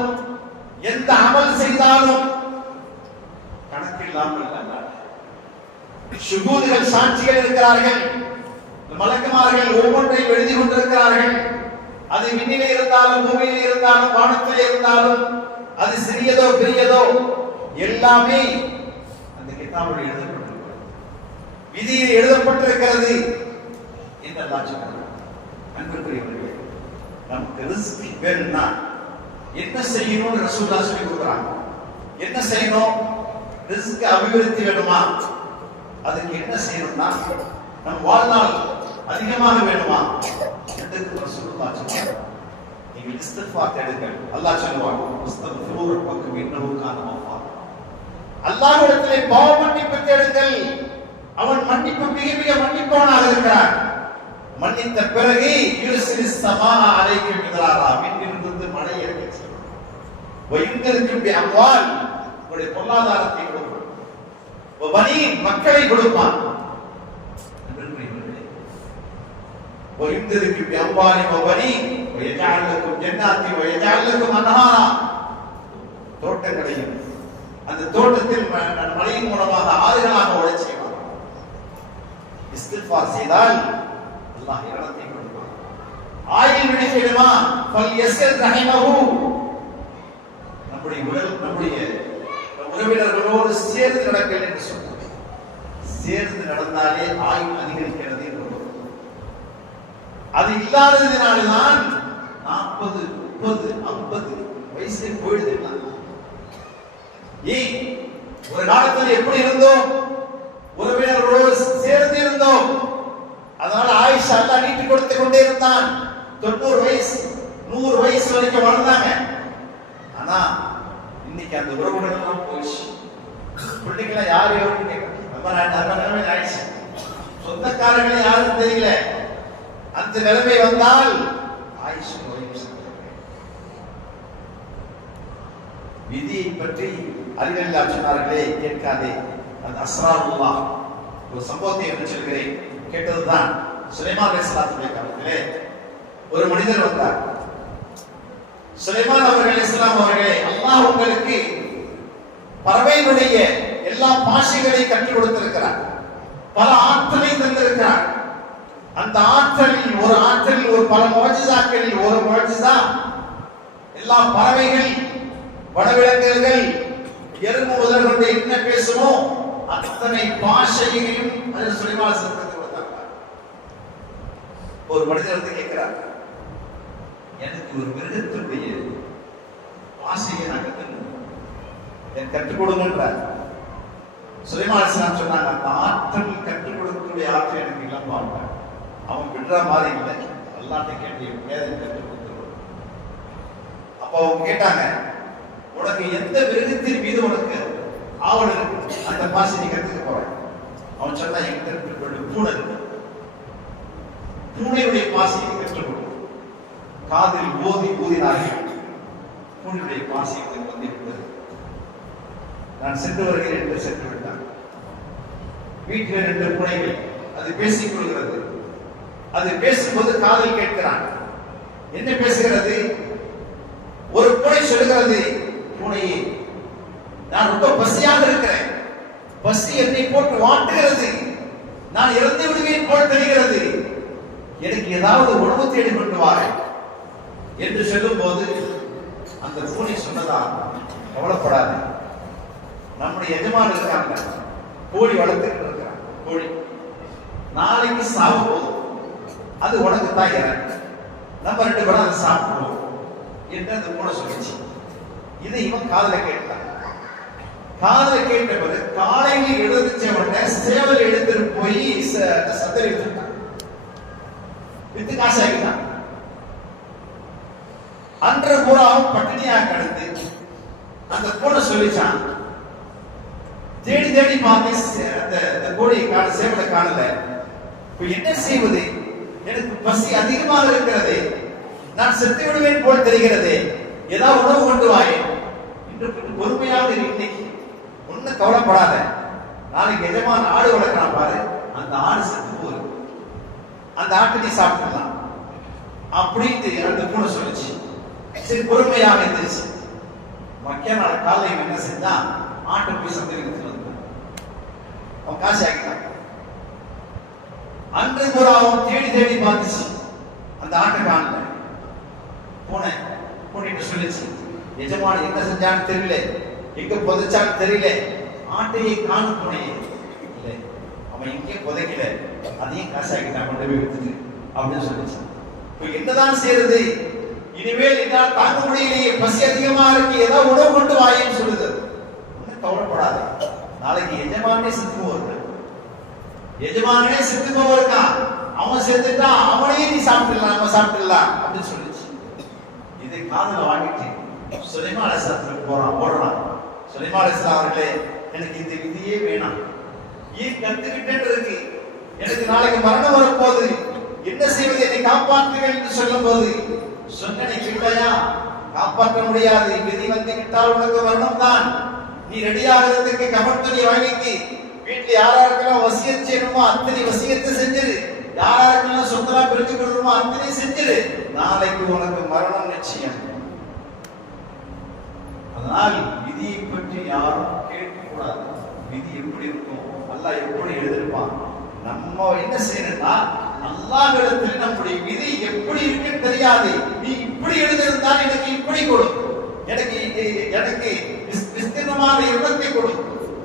எந்த அமல் செய்தாலும் கணக்கில்லாமல் ஷுஹூதுகள், சாட்சிகள் இருக்கிறார்கள், மலக்குமார்கள் ஒவ்வொன்றையும் எழுதி கொண்டிருக்கிறார்கள். அது விண்ணிலே இருந்தாலும், பூமியிலே இருந்தாலும், வானத்திலே இருந்தாலும், அது சிறியதோ பெரியதோ எல்லாமே அந்த கிதாபில் எழுதப்பட்டிருக்கிறது, விதியில் எழுதப்பட்டிருக்கிறது என்று அல்லாஹ் சொல்றார். அன்பிற்குரியவர்களே, நமக்கு ரிஸ்க் வேணும்னா என்ன செய்யணும்னு ரசூலுல்லாஹ் சொல்லி கொடுக்குறாங்க. என்ன செய்யணும்? ரிஸ்க் அபிவிருத்தி வேணுமா, அதுக்கு என்ன செய்யணும்னா, நம் வாழ்நாள் அதிகமாக வேணுமா, எதுக்கு ரசூலுல்லாஹ் சொல்றாங்க, நீங்கள் இஸ்திக்ஃபார் தேடுங்கள். அல்லாஹ் சொல்வான், இஸ்தக்ஃபிரு ரப்பக்கும் இன்னஹு கான கஃபார், அல்லாஹ்விடத்திலே பாவ மன்னிப்பு தேடுங்கள், அவன் மன்னிப்பு மிக மிக மன்னிப்பவனாக இருக்கிறான். மன்னித்த பிறகு யுர்சிலிஸ் ஸமா அலைக்கும் மிதராரா, விண்ணிலிருந்து மழை இறக்கி செய்வான். வயுந்திருக்கும் பி அம்வால், உங்களுடைய பொருளாதாரத்தை கொடுப்பான். வபனீன், மக்களை கொடுப்பான். வயுந்திருக்கும் பி அம்வாலி வபனீன் வயஜஅல் லக்கும் ஜன்னாத்தி வயஜஅல் லக்கும் அன்ஹாரா, தோட்டங்களையும் அந்த தோட்டத்தில் மழையின் மூலமாக ஆறுகளாக ஓடச் செய்வான். இஸ்திக்ஃபார் செய்தால் அல்லாஹ் இரக்கத்தை கொடுப்பான். ஆயில் விடுகிறமா ஃபல்யஸ்ர் ரஹிமஹு, நம்முடைய உறவினர்களோடு சேர்ந்து நடக்கல் என்று சொன்னார். சேர்ந்து நடந்தாலே ஆயுள் அதிகரிக்கிறது என்று. அது இல்லாததினால்தான் 40, 30, 50 வயசுல போயிடுது. ஒரு காலத்தில் எப்படி இருந்தோம், உறவினர்களோடு சேர்ந்து இருந்தோம். அதனால ஆயிஷா அல்லாஹ் நீட்டி கொடுத்து கொண்டே இருந்தான். 90 வயசு 100 வயசு வரைக்கும் வாழ்ந்தாங்க. இன்னைக்கு அந்த உறவுகள் எல்லாம் போயிடுச்சு. பிள்ளைகளை யார் எவருன்னு கேட்கணும். நம்ம நிலைமை ஆயிடுச்சு. சொந்தக்காரர்களே யாரும் தெரியல. அந்த நிலைமை வந்தால் ஆயுஷ் விதியை பற்றி அறிஞர்கள் சொன்னார்களே, கேட்காதே, அது அஸ்ராருல்லா. ஒரு சம்பவத்தை என்று சொல்கிறேன், கேட்டதுதான். சுலைமான் அலைஹிஸ்ஸலாத்துடைய காலத்திலே ஒரு மனிதர் வந்தார். சுலைமான் அவர்கள் அலைஹிஸ்ஸலாம் அவர்களே, அல்லாஹ் உங்களுக்கு பறவைகளுடைய எல்லா பாஷைகளை கற்றுக் கொடுத்திருக்கிறார், பல ஆற்றலை தந்திருக்கிறார். அந்த ஆற்றலில் ஒரு பல முஅஜிசாக்களில் ஒரு முஅஜிசா, எல்லா பறவைகள், வனவிலங்குகள், எறும்பு முதல்கொண்டு என்ன பேசுமோ அத்தனை பாஷைகளையும் அதில் சுலைமான் கற்றுக் கொடுத்தாங்க. ஒரு மனிதர் வந்து கேட்கிறார், எனக்கு ஒரு மிருகத்தினுடைய பாஷையை நான் எனக்கு கற்றுக் கொடுங்கன்றார். சுலைமான் அலைஹிஸ்ஸலாம் சொன்னாங்க, அந்த ஆற்றல் கற்றுக் கொடுக்கக்கூடிய ஆற்றல் எனக்கு இல்லாம வாழ்ந்தார். அவன் விடுற மாதிரி இல்லை, அல்லாஹ்ட்ட கேட்டு கற்றுக் கொடுத்துருவான். அப்ப அவங்க கேட்டாங்க, உனக்கு எந்த மிருகத்தின் மீது உனக்கு ஆவல் இருக்கு, அந்த பாஷை நீ கற்றுக்க போற? அவன் சொன்னா, எங்கிட்ட பூனை இருக்கு, பூனையுடைய பாஷையை கற்றுக் கொடு. காதில் ஊதினார்கள். பூனையுடைய பாஷை வந்து விட்டது. நான் சென்று வருகிறேன் என்று சென்று விட்டான். வீட்டில் 2 பூனைகள், அது பேசிக் கொள்கிறது. அது பேசும்போது காதில் கேட்கிறான். என்ன பேசுகிறது? ஒரு பூனை சொல்லுகிறது, பூனையே, நான் ரொம்ப பசியாக இருக்கிறேன், பசி என்னை போட்டு வாட்டுகிறது, நான் இறந்து விடுவேன் போல் தெரிகிறது, எனக்கு ஏதாவது உணவு தேடி கொண்டு வாரேன் என்று சொல்லும் போது அந்த பூனை சொன்னதா, கவலைப்படாது, நம்முடைய எஜமான் இருக்காங்க, கோழி வளர்த்துக்கிட்டு இருக்கிறான், கோழி நாளைக்கு சாவு போதும், அது உனக்கு தான் இறங்க, நம்ம 2 பேரும் அதை சாப்பிடுவோம் என்று அந்த பூனை சொல்லிச்சு. இதை இவன் காதல கேட்டான். காதல கேட்ட பிறகு காலையில் எழுதிச்ச உடனே சேவல் எடுத்துட்டு போய் சத்தரி வித்துட்டான், வித்து காசு ஆகிட்டான். அன்று பூராவும் பட்டினியாக கிடந்து அந்த பூனை சொல்லிச்சான், தேடி தேடி பார்த்து அந்த கோழியை காண, சேவலை காணல, இப்ப என்ன செய்வது, எனக்கு பசி அதிகமாக இருக்கிறது, நான் செத்து விடுவேன் போல் தெரிகிறது, ஏதாவது உணவு கொண்டு வாயே என்று பொறுமையாக இன்னைக்கு ஒன்னும் கவலைப்படாத, நாளைக்கு எஜமான் ஆடு வளர்க்கிறான் பாரு, அந்த ஆடு செத்து போகுது, அந்த ஆட்டை நீ சாப்பிடலாம் அப்படின்ட்டு அந்த பூனை சொல்லிச்சு. சரி, பொறுமையாக இருந்துச்சு. மக்கிய நாள் காலையில் என்ன செஞ்சா, ஆட்டை போய் சந்தையில் அவன் காசு ஆகிட்டான். அன்று புறாவும் தேடி தேடி பார்த்துச்சு, அந்த ஆட்டை காணல. பூனை பூனைட்டு சொல்லிச்சு, எஜமான் என்ன செஞ்சான்னு தெரியல, எங்க புதைச்சான்னு தெரியல, ஆட்டையை காணும் பூனையே இல்லை, அவன் எங்கேயும் புதைக்கல, அதையும் காசு ஆகிட்டான், கொண்டு போய் வித்துட்டு அப்படின்னு சொல்லிச்சு. இப்ப என்னதான் செய்யறது, இனிமேல் என்னால் தாங்க முடியலையே, பசி அதிகமா இருக்கு, ஏதாவது உணவு கொண்டு வாயேன்னு சொல்லுது. ஒன்னும் கவலைப்படாது, நாளைக்கு எஜமானே செத்து போவார்கள், எஜமானே செத்து போவாருக்கான், அவன் செத்துட்டா அவனையே நீ சாப்பிட்டுலாம், நம்ம சாப்பிட்டுலாம் அப்படின்னு சொல்லிச்சு. இதை காதுல வாங்கிட்டு சுலைமான் அலைஹிஸ்ஸலாத்துக்கு ஓடுறான். சுலைமான் அலைஹிஸ்ஸலாம் அவர்களே, எனக்கு இந்த விதியே வேணாம், ஏன் கத்துக்கிட்டேன் இருக்கு, எனக்கு நாளைக்கு மரணம் வரப்போகுது, என்ன செய்வது, என்னை காப்பாற்றுங்கள் என்று சொல்லும் போது சொன்னனை கிட்டையா, காப்பாற்ற முடியாது, விதி வந்து விட்டால் உனக்கு மரணம் தான், நீ ரெடியாகிறதுக்கு கபன் துணி வாங்கிக்கு, வீட்டுல யாராருக்கெல்லாம் வசியத் செய்யணுமோ அத்தனை வசியத்தை செஞ்சிரு, யாராருக்கெல்லாம் சொந்தமா பிரிச்சு கொடுக்கணுமோ அத்தனை செஞ்சிரு, நாளைக்கு உனக்கு மரணம் நிச்சயம். அதனால் விதியை பற்றி யாரும் கேட்கக்கூடாது. விதி எப்படி இருக்கும், அல்லாஹ் எப்படி எழுதிருப்பான், நம்ம என்ன செய்யணும்னா அல்லாஹ்விடத்தில் நம்முடைய விதி எப்படி இருக்குன்னு தெரியாது, நீ இப்படி எழுதிருந்தால் எனக்கு இப்படி கொடு, எனக்கு விஸ்தீர்ணமான இன்பத்தை கொடு,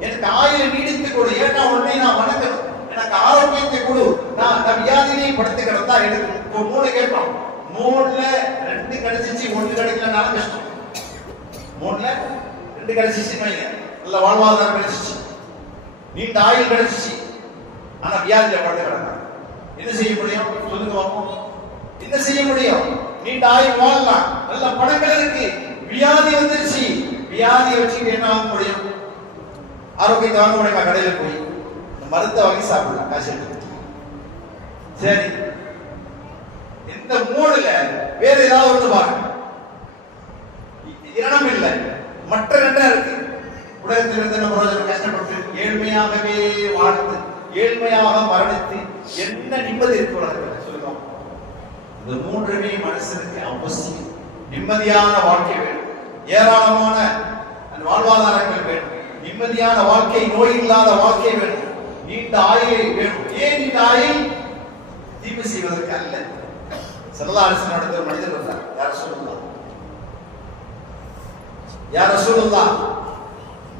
எனக்கு ஆயுளை நீடித்து கொடு, ஏன்னா உன்னை நான் வணங்கணும், எனக்கு ஆரோக்கியத்தை கொடு, நான் வியாதியை படுத்து கிடந்தா எனக்கு 3 கேட்போம், 3ல 2 கிடைச்சிச்சு, 1 கிடைக்கலனாலும் கஷ்டம். 3ல 2 கிடைச்சிச்சு, நல்ல வாழ்வாதாரம் கிடைச்சிச்சு, நீண்ட ஆயுள் கிடைச்சிச்சு, ஆனா வியாதியில படுத்து கிடந்தா என்ன செய்ய முடியும் சொல்லுங்க பார்ப்போம், என்ன செய்ய முடியும்? நீண்ட ஆயுள் வாழலாம், நல்ல பணங்கள் இருக்கு, வியாதி வந்துருச்சு, வியாதியை வச்சுக்கிட்டு என்ன வாங்க முடியும்? ஆரோக்கியத்தை வாங்க முடியுமா? கடையில போய் இந்த மருந்தை வாங்கி சாப்பிடலாம் காசு எடுத்து. சரி, இந்த மூணுல வேற ஏதாவது ஒன்று வாங்க. இரணம் இல்லை, மற்ற ரெண்டா இருக்கு. உலகத்தில் இருந்து நம்ம கஷ்டப்பட்டு ஏழ்மையாகவே வாழ்ந்து ஏழ்மையாக மரணித்து என்ன நிம்மதி இருக்கு உலகத்தில் சொல்லுவோம்? இந்த மூன்றுமே மனுஷனுக்கு அவசியம். நிம்மதியான வாழ்க்கை வேணும், ஏராளமான வாழ்வாதாரங்கள் வேணும், நிம்மதியான வாழ்க்கை, நோய் இல்லாத வாழ்க்கை வேணும், நீண்ட ஆயுளை வேணும். ஏன் நீண்ட ஆயுள்? தீமை செய்வதற்கு அல்ல. ஸல்லல்லாஹு அலைஹி வஸல்லம் நடந்த ஒரு மனிதர் வந்தார். யார் ரசூலுல்லாஹ்?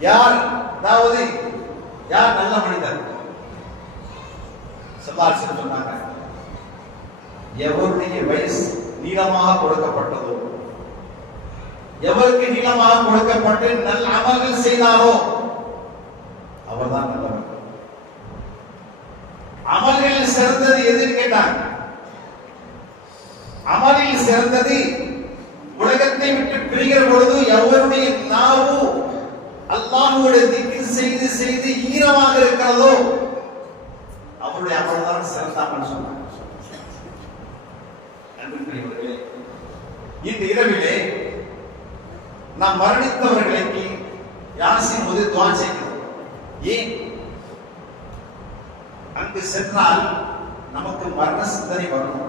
யார் அதாவது யார் நல்ல மனிதர்? ஸல்லல்லாஹு அலைஹி வஸல்லம் சொன்னாங்க, எவருடைய வயசு நீளமாக கொடுக்கப்பட்டதோ, எவருக்கு நீளமாக கொடுக்கப்பட்டு நல்ல அமல்கள் செய்தாரோ அவர்தான் நல்லவர். அமல்களில் சிறந்தது எதுன்னு கேட்டாங்க. அமலில் சிறந்தது உலகத்தை விட்டு பிரிகிற பொழுது எவருடைய நாவு அல்லாஹ்வுடைய திக்ர் செய்து செய்து ஈரமாக இருக்கிறதோ அவருடைய அமல் தான் சிறந்த அமல் சொன்னாங்க. இந்த இரவிலே நாம் மரணித்தவர்களுக்கு யாசின் ஓதி துஆ செய்கிறோம். ஏன்? அங்கு சென்றால் நமக்கு மரண சிந்தனை வரும்.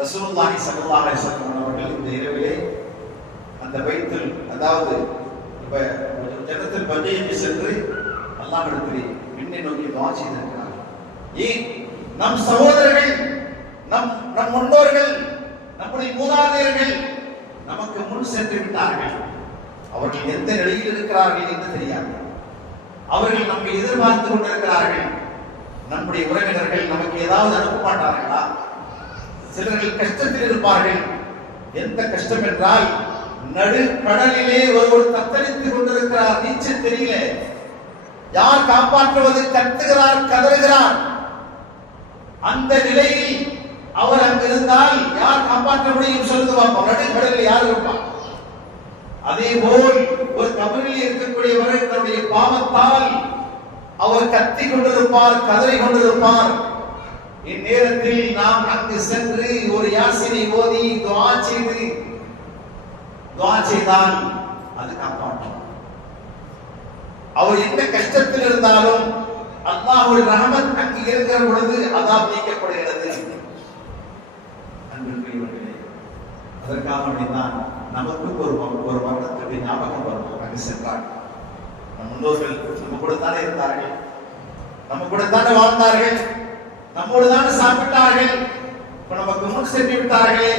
ரசூலுல்லாஹி ஸல்லல்லாஹு அலைஹி வஸல்லம் அவர்கள் இந்த இரவிலே அந்த பைத்துல், அதாவது ஜன்னத்துல் பக்கீக்கு சென்று அல்லாஹ்விடத்திலே விண்ணை நோக்கி துஆ செய்திருக்கிறார். ஏன்? நம் சகோதரர்கள், நம் முன்னோர்கள், நம்முடைய மூதாதையர்கள் நமக்கு முன் சென்று விட்டார்கள். அவர்கள் எந்த நிலையில் இருக்கிறார்கள் என்று தெரியாது. அவர்கள் நம்மை எதிர்பார்த்து கொண்டிருக்கிறார்கள். நம்முடைய உறவினர்கள் நமக்கு ஏதாவது அனுப்ப மாட்டார்களா? சிலர்கள் கஷ்டத்தில் இருப்பார்கள். எந்த கஷ்டம் என்றால், நடு கடலிலே ஒருவர் தத்தளித்துக் கொண்டிருக்கிறார், நீச்சல் தெரியல, யார் காப்பாற்றுவது? கத்துகிறார், கதறுகிறார். அந்த நிலையில் அவர் அங்கு இருந்தால் யார் காப்பாற்ற முடியும்? சொல்லுங்க பார்ப்போம். நடு கடலில் யார் இருப்பார்? அதே போல் ஒரு கபரில் இருக்கக்கூடியவர் தன்னுடைய பாவத்தால் அவர் கத்திக் கொண்டிருப்பார், கதறி கொண்டிருப்பார். இந்நேரத்தில் நாம் அங்கு சென்று ஒரு யாசினை ஓதி துஆ செய்தால் அது காப்பாற்றும். அவர் என்ன கஷ்டத்தில் இருந்தாலும் அல்லாஹ்வுடைய ரஹமத் அங்கு இருக்கிற பொழுது அதாப் நீக்கப்படுகிறது. அதற்காக வேண்டிதான் நமக்கு ஒரு மரணத்துடைய ஞாபகம் வரும். அங்கு சென்றார் நம் முன்னோர்கள் நம்ம கூட தானே இருந்தார்கள், நம்ம கூட தானே வாழ்ந்தார்கள், நம்மோடு தானே சாப்பிட்டார்கள். இப்ப நமக்கு முன் சென்று விட்டார்களே,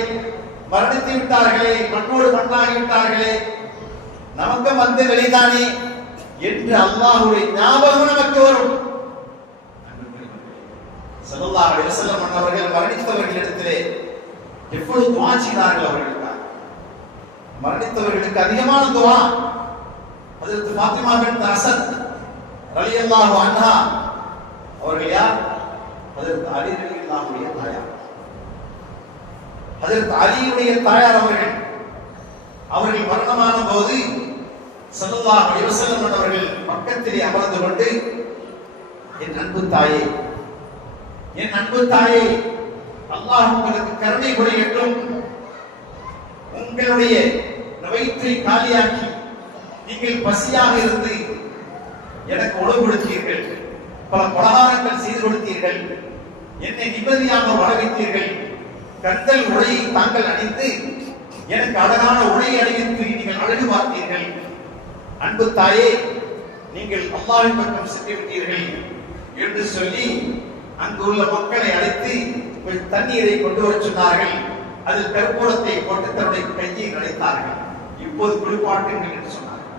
மரணித்து விட்டார்களே, மண்ணோடு மண்ணாகி விட்டார்களே, நமக்கு வந்த வெளிதானே என்று அல்லாஹ்வுடைய ஞாபகம் நமக்கு வரும். ஸல்லல்லாஹு அலைஹி வஸல்லம் அவர்கள் மரணித்தவர்களிடத்திலே எப்பொழுது துஆ செய்தார்கள்? அவர்களுக்கு மரணித்தவர்களுக்கு அதிகமான துஆ. ஹஜ்ரத் ஃபாத்திமா பின்த் அஸத் ரலியல்லாஹு அன்ஹா அவர்கள் யார்? ஹஜ்ரத் அலி ரலியல்லாஹுடைய தாயார். ஹஜ்ரத் அலியுடைய தாயார் அவர்கள் மரணமான போது ஸல்லல்லாஹு அலைஹி வஸல்லம் அவர்கள் பக்கத்திலே அமர்ந்து கொண்டு, என் அன்பு தாயே, என் அன்பு தாயே, அல்லாஹ் உங்களுக்கு கருணை புரியட்டும். உங்களுடைய வயிற்றை காலியாக்கி நீங்கள் பசியாக இருந்து எனக்கு உணவு கொடுத்தீர்கள், பல பலகாரங்கள் செய்து கொடுத்தீர்கள், என்னை நிம்மதியாக வாழ வைத்தீர்கள். கந்தல் உடையை தாங்கள் அணிந்து எனக்கு அழகான உடை அணிவித்து நீங்கள் அழகு பார்த்தீர்கள். அன்பு தாயே, நீங்கள் அல்லாஹ்வின் பக்கம் சென்று விட்டீர்கள் என்று சொல்லி அங்கு உள்ள மக்களை அழைத்து தண்ணீரை கொண்டு வர சொன்னார்கள். அதில் கற்பூரத்தை போட்டு தன்னுடைய கையை நனைத்தார்கள். இப்போது குளிப்பாட்டுங்கள் என்று சொன்னார்கள்.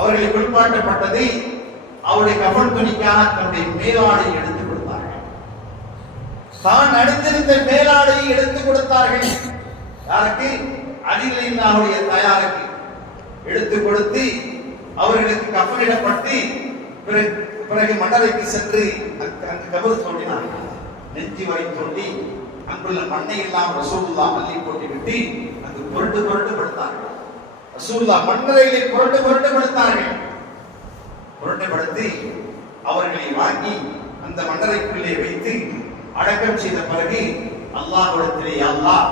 அவர்கள் குளிப்பாட்டப்பட்டதை அவருடைய கஃன் துணிக்காக தன்னுடைய மேலாடை எடுத்துக் கொடுத்தார்கள். தான் அணிந்திருந்த மேலாடையை எடுத்துக் கொடுத்தார்கள். யாருக்கு? அலி ரலியல்லாஹுடைய தாயாருக்கு எடுத்துக் கொடுத்து அவர்களுக்கு கஃனிடப்பட்டு பிறகு மண்டலைக்கு சென்று அங்கு கபர் தோண்டினார்கள். நெஞ்சி வரை தோண்டி அங்குள்ள மண்ணை எல்லாம் ரசூலுல்லாஹ் அள்ளி போட்டு விட்டு அங்கு புரண்டு புரண்டு படுத்தார்கள். ரசூலுல்லாஹ் மண்ணறையிலே புரண்டு படுத்தார்கள். புரண்டுபடுத்தி அவர்களை வாங்கி அந்த மண்ணறைக்குள்ளே வைத்து அடக்கம் செய்த பிறகு அல்லாஹ்விடத்திலே, அல்லாஹ்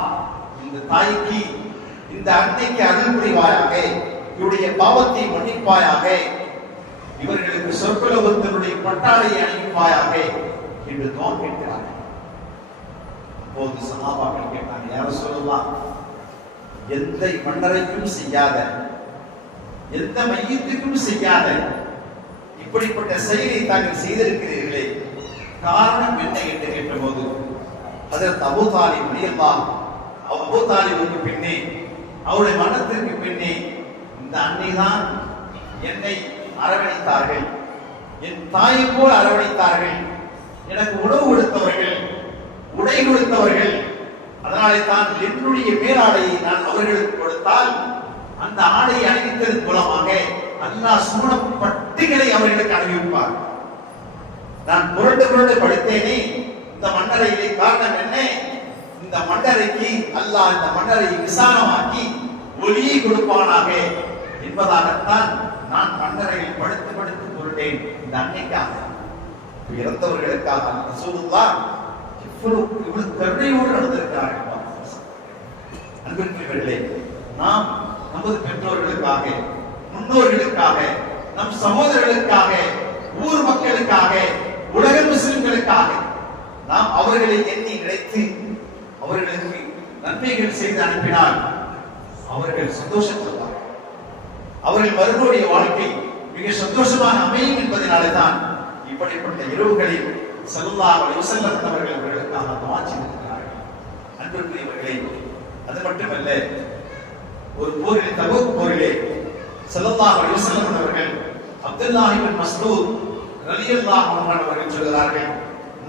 இந்த தாய்க்கு, இந்த அன்னைக்கு அருள் புரிவாயாக, இவருடைய பாவத்தை மன்னிப்பாயாக, இவர்களுக்கு சொர்க்கலோகத்தினுடைய பட்டாளையை அணிவிப்பாயாக என்று துஆ கேட்கிறார்கள். அப்போது சஹாபாக்கள் கேட்டாங்க, யா ரசூலல்லாஹ், எந்த மன்னரைக்கும் செய்யாத, எந்த மையத்துக்கும் செய்யாத இப்படிப்பட்ட செயலை தாங்கள் செய்திருக்கிறீர்களே, காரணம் என்ன என்று கேட்டபோது ஹஜ்ரத் அபூ தாலிப் ரலியல்லாஹு அன்ஹு, அபூ தாலிபுக்கு பின்னே, அவருடைய மரணத்திற்கு பின்னே இந்த அன்னைதான் என்னை அரவணைத்தார்கள், என் தாயை போல் அரவணைத்தார்கள், எனக்கு உணவு கொடுத்தவர்கள், உடை கொடுத்தவர்கள். அதனாலே தான் என்னுடைய மேலாடையை நான் அவர்களுக்கு கொடுத்தால் அந்த ஆடையை அணிவித்ததன் மூலமாக அல்லாஹ் சூன பட்டிகளை அவர்களுக்கு அணிவிப்பார். நான் புரண்டு படுத்தேனே இந்த மன்னரையிலே, காரணம் என்ன? இந்த மன்னரைக்கு அல்லாஹ் இந்த மன்னரை விசாலமாக்கி ஒளியை கொடுப்பானாக என்பதாகத்தான் நான் மன்னரையில் படுத்து புரண்டேன். இந்த அன்னைக்காக, இறந்தவர்களுக்காக ரசூலுல்லாஹ் இவ்வளவு கருணையோடு நடந்திருக்கிறார்கள். அன்பிற்குரியவர்களே, நாம் நமது பெற்றோர்களுக்காக, முன்னோர்களுக்காக, நம் சகோதரர்களுக்காக, ஊர் மக்களுக்காக, உலக முஸ்லிம்களுக்காக நாம் அவர்களை எண்ணி நினைத்து அவர்களுக்கு நன்மைகள் செய்து அனுப்பினால் அவர்கள் சந்தோஷப்படுவார்கள். அவர்கள் மறுபடிய வாழ்க்கை மிக சந்தோஷமாக அமையும் என்பதனாலே தான் இப்படிப்பட்ட இரவுகளில் ஸல்லல்லாஹு அலைஹி வஸல்லம் அவர்கள் அவர்களுக்காக துஆ செய்திருக்கிறார்கள். அன்பிற்குரியவர்களே, அது மட்டுமல்ல, ஒரு போரிலே, தபூக் போரிலே ஸல்லல்லாஹு அலைஹி வஸல்லம் அவர்கள் அப்துல்லாஹ் இப்னு மஸ்ஊத் ரலியல்லாஹு அன்ஹு அவர்கள் சொல்கிறார்கள்,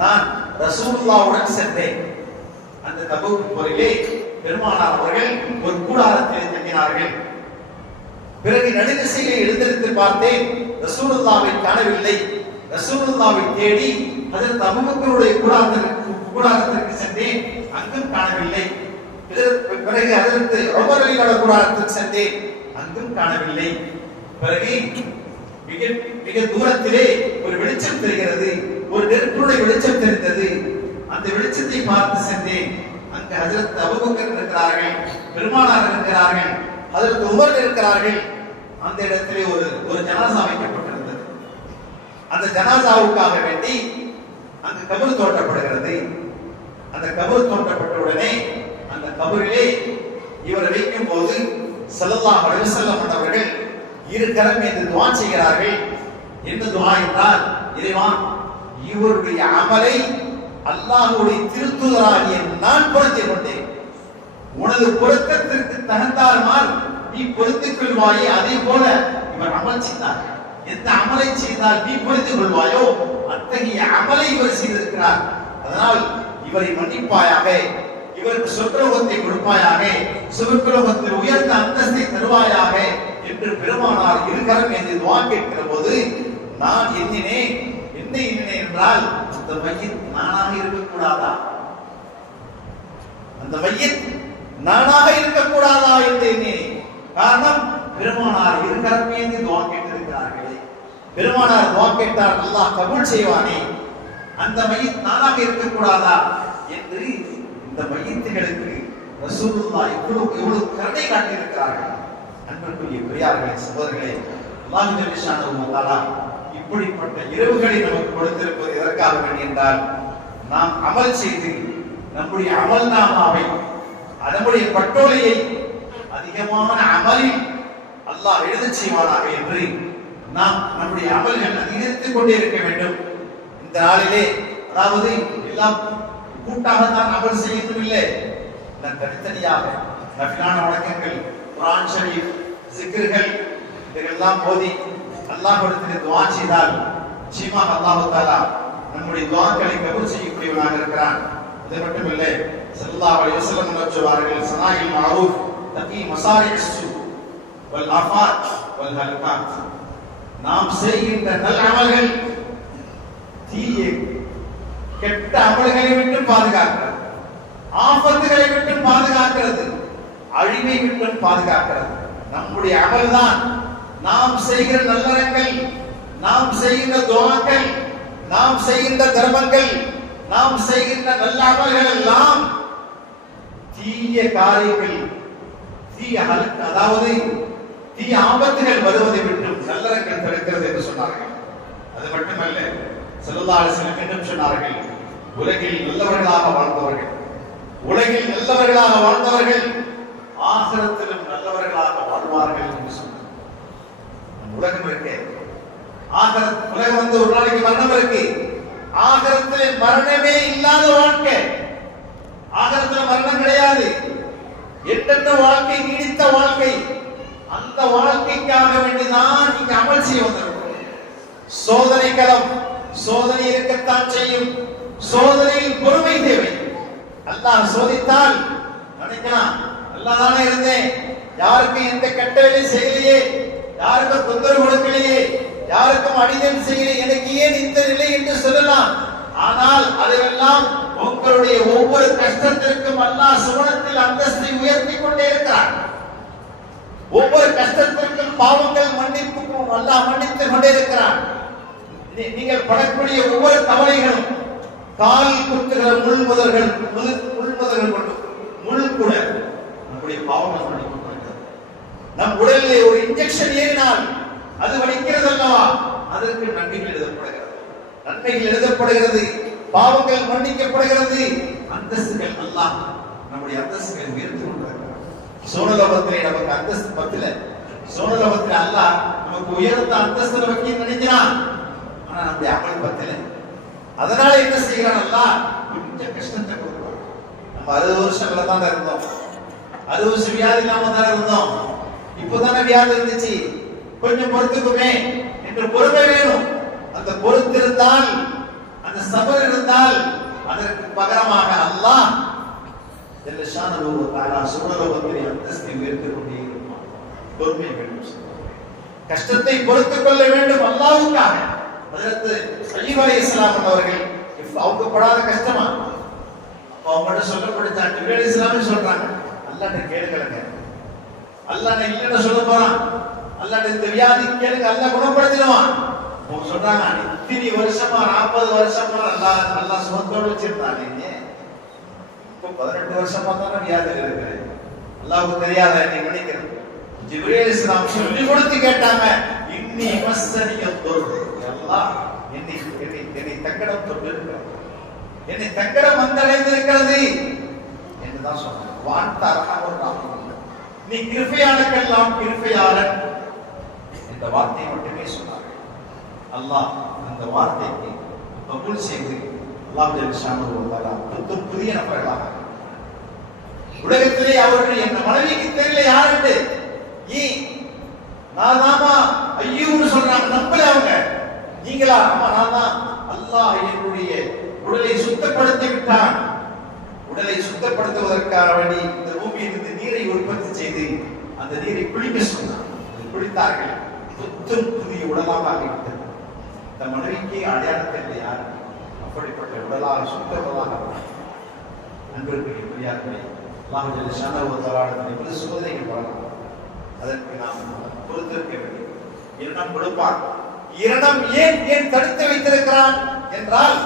நான் ரசூலுல்லாஹ்வுடன் சென்றேன். அந்த தபூக் போரிலே பெருமானார் அவர்கள் ஒரு கூடாரத்திலே தங்கினார்கள். பிறகு நடுநிசையிலே எழுந்திருந்து பார்த்தேன், ரசூலுல்லாஹ்வை காணவில்லை. ரசூலுல்லாஹ்வை தேடி ஹஜ்ரத் அபூபக்கருடைய கூடாரத்திற்கு சென்றேன், அங்கும் காணவில்லை. பிறகு ஹஜ்ரத் உமர் ரலியல்லாஹு கூடாரத்திற்கு சென்றேன், அங்கும் காணவில்லை. பிறகு மிக தூரத்திலே ஒரு வெளிச்சம் தெரிகிறது, ஒரு நெருப்புடைய வெளிச்சம் தெரிந்தது. அந்த வெளிச்சத்தை பார்த்து சென்றேன். அங்கு ஹஜ்ரத் அபூபக்கர் இருக்கிறார்கள், பெருமானார் இருக்கிறார்கள், ஹஜ்ரத் உமர் இருக்கிறார்கள். அந்த இடத்திலே ஒரு ஜனாசா வைக்கப்பட்டிருந்தது. அந்த ஜனாசாவுக்காக வேண்டி அங்கு கபர் தோண்டப்படுகிறது. அந்த கபர் தோண்டப்பட்ட உடனே அந்த கபரிலே இவரை வைக்கும் போது ஸல்லல்லாஹு அலைஹி வஸல்லம் அவர்கள் இரு கரம் ஏந்தி துஆ செய்கிறார்கள். என்ன துஆ என்றால், இறைவா, இவருடைய அமலை அல்லாஹ்வுடைய திருத்தூதராகிய நான் பொருத்திக் கொண்டேன். உனது பொருத்தத்திற்கு தகுந்தால் நீ பொருத்திக் கொள்வாயே, அதே போல இவர் அமல் செய்தார். எந்த அமலை செய்தால் நீ பொருத்திக் கொள்வாயோ அத்தகைய அமலை இவர் செய்திருக்கிறார். அதனால் இவரை மன்னிப்பாயாக, இவருக்கு சொர்க்கலோகத்தை கொடுப்பாயாக, சொர்க்கலோகத்தில் உயர்ந்த அந்தஸ்தை தருவாயாக என்று பெருமானார் இருகரம் என்று துஆ கேட்கிற போது நான் எண்ணினேன் என்றால், அந்த மையத் நானாக இருக்கக்கூடாதா? அந்த மையத் நானாக இருக்கக்கூடாதா என்று எண்ணினேன். காரணம், பெருமானார் இருகரம் என்று துஆ கேட்டிருக்கிறார்களே. பெருமானார் துஆ கேட்டார், அல்லாஹ் கபூல் செய்வானே. அந்த மையத் நானாக இருக்கக்கூடாதா என்று இந்த மையத்துகளுக்கு ரசூலுல்லாஹ் எவ்வளவு கருணை காட்டியிருக்கிறார்கள். அன்பிற்குரிய பெரியார்களே, சகோதரர்களே, அல்லாஹ் ஜல்ல ஷானஹு வ தஆலா இப்படிப்பட்ட இரவுகளை நமக்கு கொடுத்திருப்பது எதற்காக வேண்டி என்றால், நாம் அமல் செய்து நம்முடைய அமல் நாமாவை, நம்முடைய பட்டோலையை அதிகமான அமலில் அல்லாஹ் எழுதச் செய்வானாக என்று நாம் நம்முடைய அமல்கள் அதிகரித்துக் கொண்டே இருக்க வேண்டும். இந்த நாளிலே, அதாவது எல்லாம் கூட்டாகத்தான் அமல் செய்யணும் இல்லை, தனித்தனியாக நஃபிலான வணக்கங்கள், குர்ஆன் ஷரீஃப், சிக்ர்கள் இதெல்லாம் ஓதி அல்லாஹ்விடத்தில் துஆ செய்தால் நிச்சயமாக அல்லாஹ் தஆலா நம்முடைய துஆக்களை கபூல் செய்யக்கூடியவனாக இருக்கிறான். அது மட்டுமில்லை, ஸல்லல்லாஹு அலைஹி வஸல்லம் அவர்கள் சொல்வார்கள், ஸனாஇல் மஅரூஃப் தகீ மசாரிஸ் ஸூ வல் ஆஃபாத் வல் ஹலகாத். நாம் செய்கின்ற நல்ல அமல்கள் தீய கெட்ட அமல்களை விட்டு பாதுகாக்கிறது, ஆபத்துகளை விட்டு பாதுகாக்கிறது, அழிவை விட்டு பாதுகாக்கிறது. நம்முடைய அமல் தான் நாம் செய்கிற நல்லறங்கள், நாம் செய்கின்ற துஆக்கள், நாம் செய்கின்ற தர்மங்கள், நாம் செய்கின்ற நல்ல அமல்கள் எல்லாம் தீய காரியங்கள், தீய அதாவது தீய ஆபத்துகள் வருவதை விட்டு நல்லறங்கள் தடுக்கிறது என்று சொன்னார்கள். அது மட்டுமல்ல, ஸல்லல்லாஹு அலைஹி வஸல்லம் இன்னும் சொன்னார்கள், உலகில் நல்லவர்களாக வாழ்ந்தவர்கள், உலகில் நல்லவர்களாக வாழ்ந்தவர்கள் ஆகிரத்திலும் நல்லவர்களாக வாழ்வார்கள் என்று சொன்னார். உலகம் இருக்கு, உலகம் வந்து ஒரு நாளைக்கு மரணம் இருக்கு. ஆகிரத்திலே மரணமே இல்லாத வாழ்க்கை, ஆகிரத்துல மரணம் கிடையாது, எந்தெந்த வாழ்க்கை, நீடித்த வாழ்க்கை. அந்த வாழ்க்கைக்காக வேண்டிதான் நீங்க அமல் செய்ய வந்திருக்கிறோம். சோதனை களம், சோதனை இருக்கத்தான் செய்யும். சோதனையில் பொறுமை தேவை. அல்லாஹ் சோதித்தால் நினைக்கலாம், நல்லாதானே இருந்தேன், யாருக்கும் எந்த கெட்ட வேலை செய்யலையே, யாருக்கும் தொந்தரவு கொடுக்கலையே, யாருக்கும் அடிதல் செய்யலையே, எனக்கு ஏன் இந்த நிலை என்று சொல்லலாம். ஆனால் அதையெல்லாம் உங்களுடைய ஒவ்வொரு கஷ்டத்திற்கும் அல்லாஹ் சுவனத்தில் அந்தஸ்தை உயர்த்தி கொண்டே இருக்கிறார். ஒவ்வொரு கஷ்டத்திற்கும் பாவங்கள் மன்னிப்புக்கும் அல்லாஹ் மன்னித்துக் கொண்டே இருக்கிறார். நீங்கள் படக்கூடிய ஒவ்வொரு கவலைகளும், கால் குத்துகிற முள்முதல்கள் கொண்டு முள் கூட நம்முடைய பாவங்கள் மன்னிக்கப்படுகிறது. நம் உடலிலே ஒரு இன்ஜெக்ஷன் ஏறினால் அது வலிக்கிறது அல்லவா, அதற்கு நன்மைகள் எழுதப்படுகிறது, நன்மைகள் எழுதப்படுகிறது, பாவங்கள் மன்னிக்கப்படுகிறது, அந்தஸ்துகள் அல்லாஹ் நம்முடைய அந்தஸ்துகள் உயர்த்தி கொண்டிருக்கிறார். சோனலோகத்திலே நமக்கு அந்தஸ்து பத்தில, சோனலோகத்திலே அல்லாஹ் நமக்கு உயர்ந்த அந்தஸ்து வைக்க நினைக்கிறான். ஆனா நம்முடைய அமல் பத்தில, அதனால என்ன செய்கிறான் அல்லாஹ், கொஞ்சம் கஷ்டத்தை கொடுக்கிறான். நம்ம 60 வருஷங்கள தான் இருந்தோம், 60 வருஷம் வியாதி இல்லாம தான் இருந்தோம், இப்பதானே வியாதி இருந்துச்சு, கொஞ்சம் பொறுத்துக்குமே என்று பொறுமை வேணும். அந்த பொறுத்திருந்தால், அந்த சபர் இருந்தால், அதற்கு பகரமாக அல்லாஹ் ஜல்லஷானஹு வ தஆலா சுப்ஹானஹு அந்தஸ்தை உயர்த்திக் கொண்டே இருப்பான். பொறுமை வேண்டும், கஷ்டத்தை பொறுத்துக் கொள்ள வேண்டும் அல்லாஹ்வுக்காக. ஹஜ்ரத் அய்யூப் அலைஹிஸ்ஸலாம் அவர்கள் அவங்க படாத கஷ்டமா, அவங்கள்ட்ட சொல்லப்படுத்தான். ஜிப்ரீல் அலைஹிஸ்ஸலாம் சொல்றாங்க, அல்லாஹ்ட்ட கேளுங்க, அல்லாஹ் இல்லைன்னு சொல்ல போறான், அல்லாஹ்ட்ட இந்த வியாதி கேளுங்க, அல்லாஹ் குணப்படுத்திடுவான். அவங்க சொல்றாங்க, இத்தனை வருஷமா 40 வருஷமா அல்லாஹ் சுகத்தோடு வச்சிருந்தாங்க, இப்போ 18 வருஷமா தானே வியாதி இருக்குது, அல்லாஹ்வுக்கு தெரியாத நீ நினைக்கிறது. ஜிப்ரீல் அலைஹிஸ்ஸலாம் சொல்லி கொடுத்து கேட்டாங்க, இன்னி மஸ்ஸனியத்துர், அல்லாஹ் என்னை தங்கடம் தொட்டிருக்கிறது, என்னை தங்கடம் வந்தடைந்திருக்கிறது என்று தான் சொன்னாங்க. வான்த அர்ஹமுர் ராஹிமீன், நீ கிருபையாளருக்கெல்லாம் கிருபையாளன் என்ற வார்த்தையை மட்டுமே சொன்னார்கள். அல்லாஹ் அந்த வார்த்தைக்கு கபூல் செய்து அல்லாஹ் ஜல்லஷானஹு வ தஆலா புதிய நபர்களாக உலகத்திலே அவர்கள் என் மனைவிக்கு தெரியல யாருன்னு, நான் தாமா ஐயூப்னு சொல்றாங்க, நம்பல அவங்க. நீங்களா? அம்மா நான் தான். அல்லாஹ் என்னுடைய உடலை சுத்தப்படுத்தி விட்டான். உடலை சுத்தப்படுத்துவதற்காக வேண்டி இந்த பூமியிலிருந்து நீரை உற்பத்தி செய்து அந்த நீரை குளிக்க சொன்னான். குளித்தார்கள், புத்தும் புதிய உடலாக ஆகிவிட்டது. இந்த மனைவிக்கு அடையாளத்தில் யார் அப்படிப்பட்ட உடலாக சுத்த உடலாக நண்பர்களுக்கு பெரியார்களே, அல்லாஹ் ஜல்லஷானஹு வ தஆலா சோதனைகள் வரலாம், அதற்கு நாம் பொறுத்திருக்க வேண்டும். இரணம் கொடுப்பான். இரணம் ஏன் தடுத்து வைத்திருக்கிறான் என்றால்,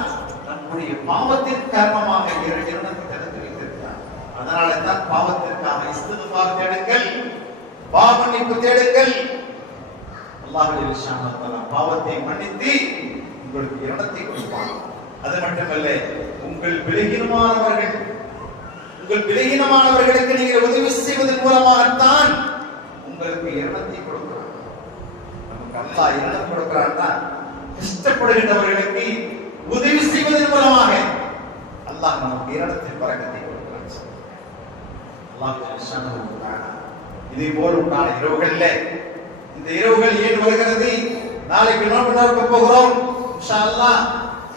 நம்முடைய பாவத்தின் காரணமாக இரணத்தை தடுத்து வைத்திருக்கிறான். அதனால தான் பாவத்திற்காக இஸ்திக்ஃபார் தேடுங்கள், பாவமன்னிப்பு தேடுங்கள். அல்லாஹ் ஜல்லஷானஹு வ தஆலா பாவத்தை மன்னித்து உங்களுக்கு இரணத்தை கொடுப்பான். அது மட்டுமல்ல, உங்கள் விலகினமானவர்களுக்கு நீங்கள் உதவி செய்வதன் மூலமாகத்தான் உங்களுக்கு இரணத்தை கொடுக்கிறான். நமக்கு அல்லாஹ் இரணம் கொடுக்கிறான்னா, கஷ்டப்படுகின்றவர்களுக்கு உதவி செய்வதன் மூலமாக அல்லாஹ் நமக்கு இரணத்தின் பரக்கத்தை கொடுக்கிறான். அல்லாஹ் ஜல்லஷானஹு வ தஆலா இதே போல் உண்டான இரவுகளில், இந்த இரவுகள் ஏன் வருகிறது, நாளைக்கு நோன்பு நோக்க போகிறோம் இன்ஷா அல்லாஹ்.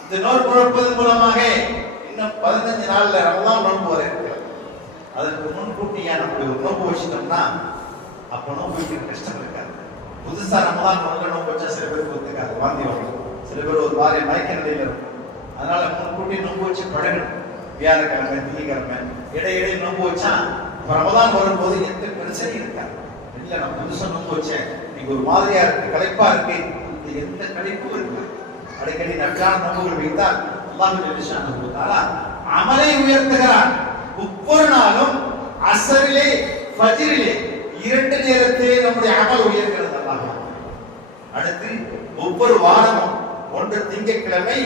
இந்த நோன்பு நோற்பதன் மூலமாக இன்னும் 15 நாள்ல ரமலான் நோன்பு வர இருக்கிறது. அதற்கு முன்கூட்டியா நம்ம ஒரு நோன்பு வச்சுட்டோம்னா அப்ப நோன்பு கஷ்டம் இருக்காது. புதுசா ரமலான் நோன்பு வச்சா சில பேருக்கு ஒத்துக்காது, வாந்தி வரும், சில பேர் ஒரு வாரிய மயக்க நிலையில இருக்கும். அதனால முன்கூட்டி நோன்பு வச்சு பழகணும். வியாழக்கிழமை, திங்கக்கிழமை இடையிடையே நோன்பு வச்சா ரமலான் வரும்போது எந்த பிரச்சனையும் இருக்காது. இல்ல நான் புதுசா நோம்பு வச்சேன், நீங்க ஒரு மாதிரியா இருக்கு, களைப்பா இருக்கு, எந்த களைப்பும் இருக்கு. அடிக்கடி நன்றான நோம்புகள் வைத்தால் அல்லாஹ் அமலை உயர்த்துகிறார். ஒவ்வொரு நாளும் அசரிலே ஃபஜ்ரிலே 2 நேரத்திலே நம்முடைய அமல் உயர்கிறது அல்லாஹ். அடுத்து ஒவ்வொரு வாரமும் ஒன்று திங்கட்கிழமை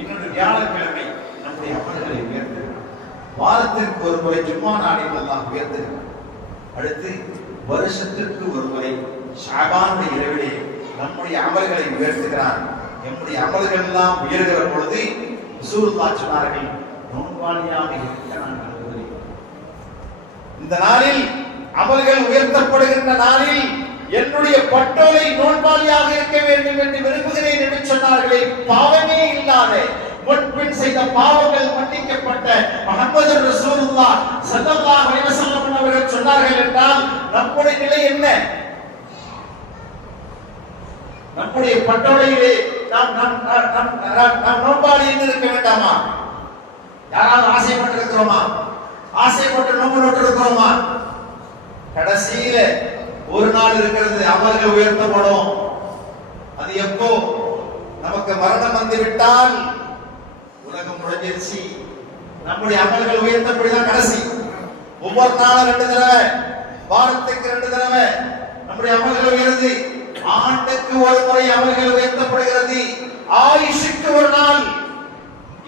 இன்னொரு வியாழக்கிழமை நம்முடைய அமல்களை உயர்த்துகிறார். வாரத்திற்கு ஒரு முறை ஜும்மா நாளில் அல்லாஹ் உயர்த்துகிறார். அடுத்து வருஷத்திற்கு ஒரு முறை ஷாபானுடைய இரவிலே நம்முடைய அமல்களை உயர்த்துகிறார். நம்முடைய அமல்கள் எல்லாம் உயர்கிற பொழுது ரசூலுல்லாஹ் சொன்னார்கள், நோன்பாளியாக இருக்க நான் விரும்புகிறேன். இந்த நாளில் அமல்கள் உயர்த்தப்படுகின்ற நாளில் என்னுடைய பட்டோலை நோன்பாளியாக இருக்க வேண்டும் என்று விரும்புகிறேன் என்று சொன்னார்களே. பாவமே இல்லாத முன்பின் செய்த பாவங்கள் மன்னிக்கப்பட்ட முஹம்மது ரசூலுல்லாஹ் ஸல்லல்லாஹு அலைஹி வஸல்லம் அவர்கள் சொன்னார்கள் என்றால் நம்முடைய நிலை என்ன? நம்முடைய பட்டோலையிலே நாம் நோன்பாளி என்று இருக்க வேண்டாமா? யாராவது ஆசைப்பட்டு இருக்கிறோமா? ஆசைப்பட்டு நோன்பு நோட்டு இருக்கிறோமா? கடைசியில ஒரு நாள் இருக்கிறது, அமல்கள் உயர்த்தப்படும். அது எப்போ? நமக்கு மரணம் வந்து விட்டால் உலகம் முடிஞ்சிருச்சு, நம்முடைய அமல்கள் உயர்த்தப்படிதான் கடைசி. ஒவ்வொரு நாளும் 2 தடவை, வாரத்துக்கு 2 தடவை நம்முடைய அமல்கள் உயருது. ஆண்டுக்கு ஒரு முறை அமல்கள் உயர்த்தப்படுகிறது. ஆயுஷுக்கு ஒரு நாள்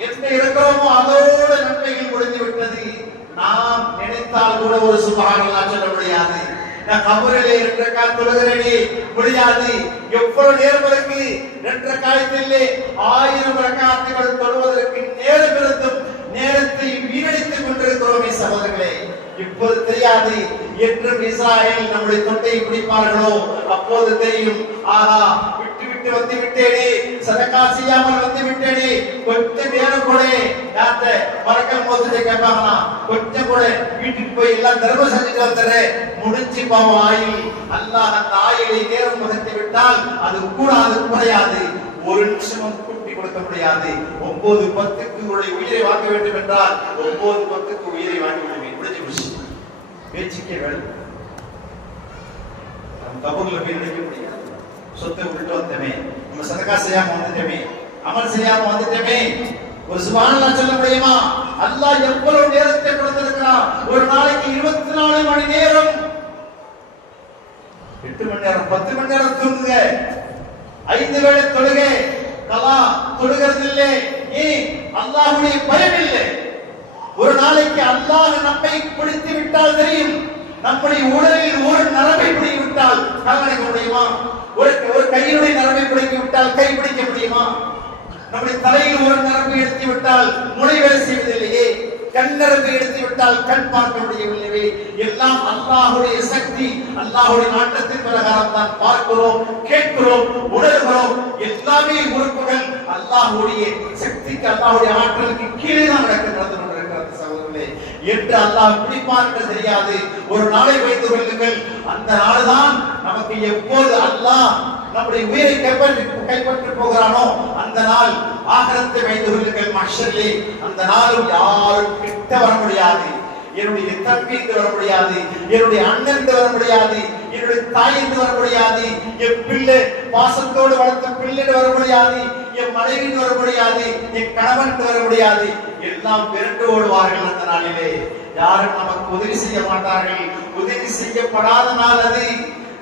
என்ன இருக்கிறோமோ அதோடு நன்மைகள் முடிந்து விட்டது. நாம் நினைத்தால் கூட ஒரு சுப்ஹானல்லாஹ் சொல்ல முடியாது. நான் கபரிலே 2 ரக்காத் தொழுகிறேனே முடியாது. எவ்வளவு நேரம் இருக்கு? 2 ரக்காத்திலே 1000 ரக்காத்துகள் தொழுவதற்கு நேரம் இருந்தும் நேரத்தை வீணடித்துக் கொண்டிருக்கிறோமே சகோதரர்களே. இப்போது தெரியாது, என்றும் இஸ்ராயேல் நம்முடைய தொட்டையை பிடிப்பார்களோ அப்போது தெரியும். ஆஹா, விட்டு விட்டு வந்து விட்டேனே, சதகா செய்யாமல் வந்து விட்டேனே, கொஞ்சம் நேரம் கூட யாத்த மறக்கல் மோசத்தை கேட்பாங்களா, கொஞ்சம் கூட வீட்டுக்கு போய் எல்லாம் தர்மம் செஞ்சுட்டு வந்துடுறேன், முடிஞ்சு பாவம் ஆயில். அல்லாஹ் அந்த ஆயிலை நேரம் முகத்து விட்டால் அது கூடாது, குறையாது. ஒரு நிமிஷமும் கூட்டி கொடுக்க முடியாது. 9:10க்கு உயிரை வாங்க வேண்டும் என்றால் 9:10க்கு உயிரை வாங்கி விடுவேன். முடிஞ்சு முடிச்சு பேச்சுக்கே வேலை. நம்ம கபூர்ல போய் நினைக்க முடியாது. சொத்தை விட்டு வந்தமே, நம்ம சதகா செய்யாம வந்துட்டோமே, அமல் செய்யாம வந்துட்டோமே, ஒரு சுப்ஹானல்லாஹ் சொல்ல முடியுமா? அல்லாஹ் எவ்வளவு நேரத்தை கொடுத்திருக்கிறான். ஒரு நாளைக்கு 24 மணி நேரம், 8 மணி நேரம் 10 மணி நேரம் தூங்குங்க, 5 வேளை தொழுகை, கலா தொழுகிறது இல்லை. ஏன்? அல்லாஹ்வுடைய பயம் இல்லை. ஒரு நாளைக்கு அல்லாஹ் நம்மை பிடித்து விட்டால் தெரியும். நம்முடைய உடலில் ஒரு நரம்பை பிடித்து விட்டால் கால்நடைக்க முடியுமா? ஒரு கையினுடைய நரம்பை பிடித்து விட்டால் கை பிடிக்க முடியுமா? நம்முடைய தலையில் ஒரு நரம்பை எடுத்து விட்டால் முனை வேலை செய்வதில்லையே. கண் நரம்பை எடுத்து விட்டால் கண் பார்க்க முடியவில்லையே. எல்லாம் அல்லாஹ்வுடைய சக்தி, அல்லாஹ்வுடைய நாட்டத்தின் பிரகாரம் தான் பார்க்கிறோம், கேட்கிறோம், உணர்கிறோம். எல்லாமே உறுப்புகள் அல்லாஹ்வுடைய சக்திக்கு, அல்லாஹ்வுடைய ஆற்றலுக்கு கீழே தான் நடக்கிறது சகோதரர்களே. என்று அல்லாஹ் பிடிப்பார் என்று தெரியாது. ஒரு நாளை வைத்துக் கொள்ளுங்கள், அந்த நாள்தான் நமக்கு எப்போது அல்லாஹ் நம்முடைய உயிரை கைப்பற்றி போகிறானோ அந்த நாள். ஆகிரத்தை வைத்துக் கொள்ளுங்கள், மஹ்ஷரிலே அந்த நாளும் யாரும் கிட்ட வர முடியாது. என்னுடைய தம்பி என்று வர முடியாது, என்னுடைய அண்ணன் என்று வர முடியாது, என்னுடைய தாய் என்று வர முடியாது, என் பிள்ளை பாசத்தோடு வளர்த்த பிள்ளை வர முடியாது, என் மனைவி வர முடியாது, என் கணவன் வர முடியாது. எல்லாம் விரண்டு ஓடுவார்கள் அந்த நாளிலே. யாரும் நமக்கு உதவி செய்ய மாட்டார்கள். உதவி செய்யப்படாத நாள் அது.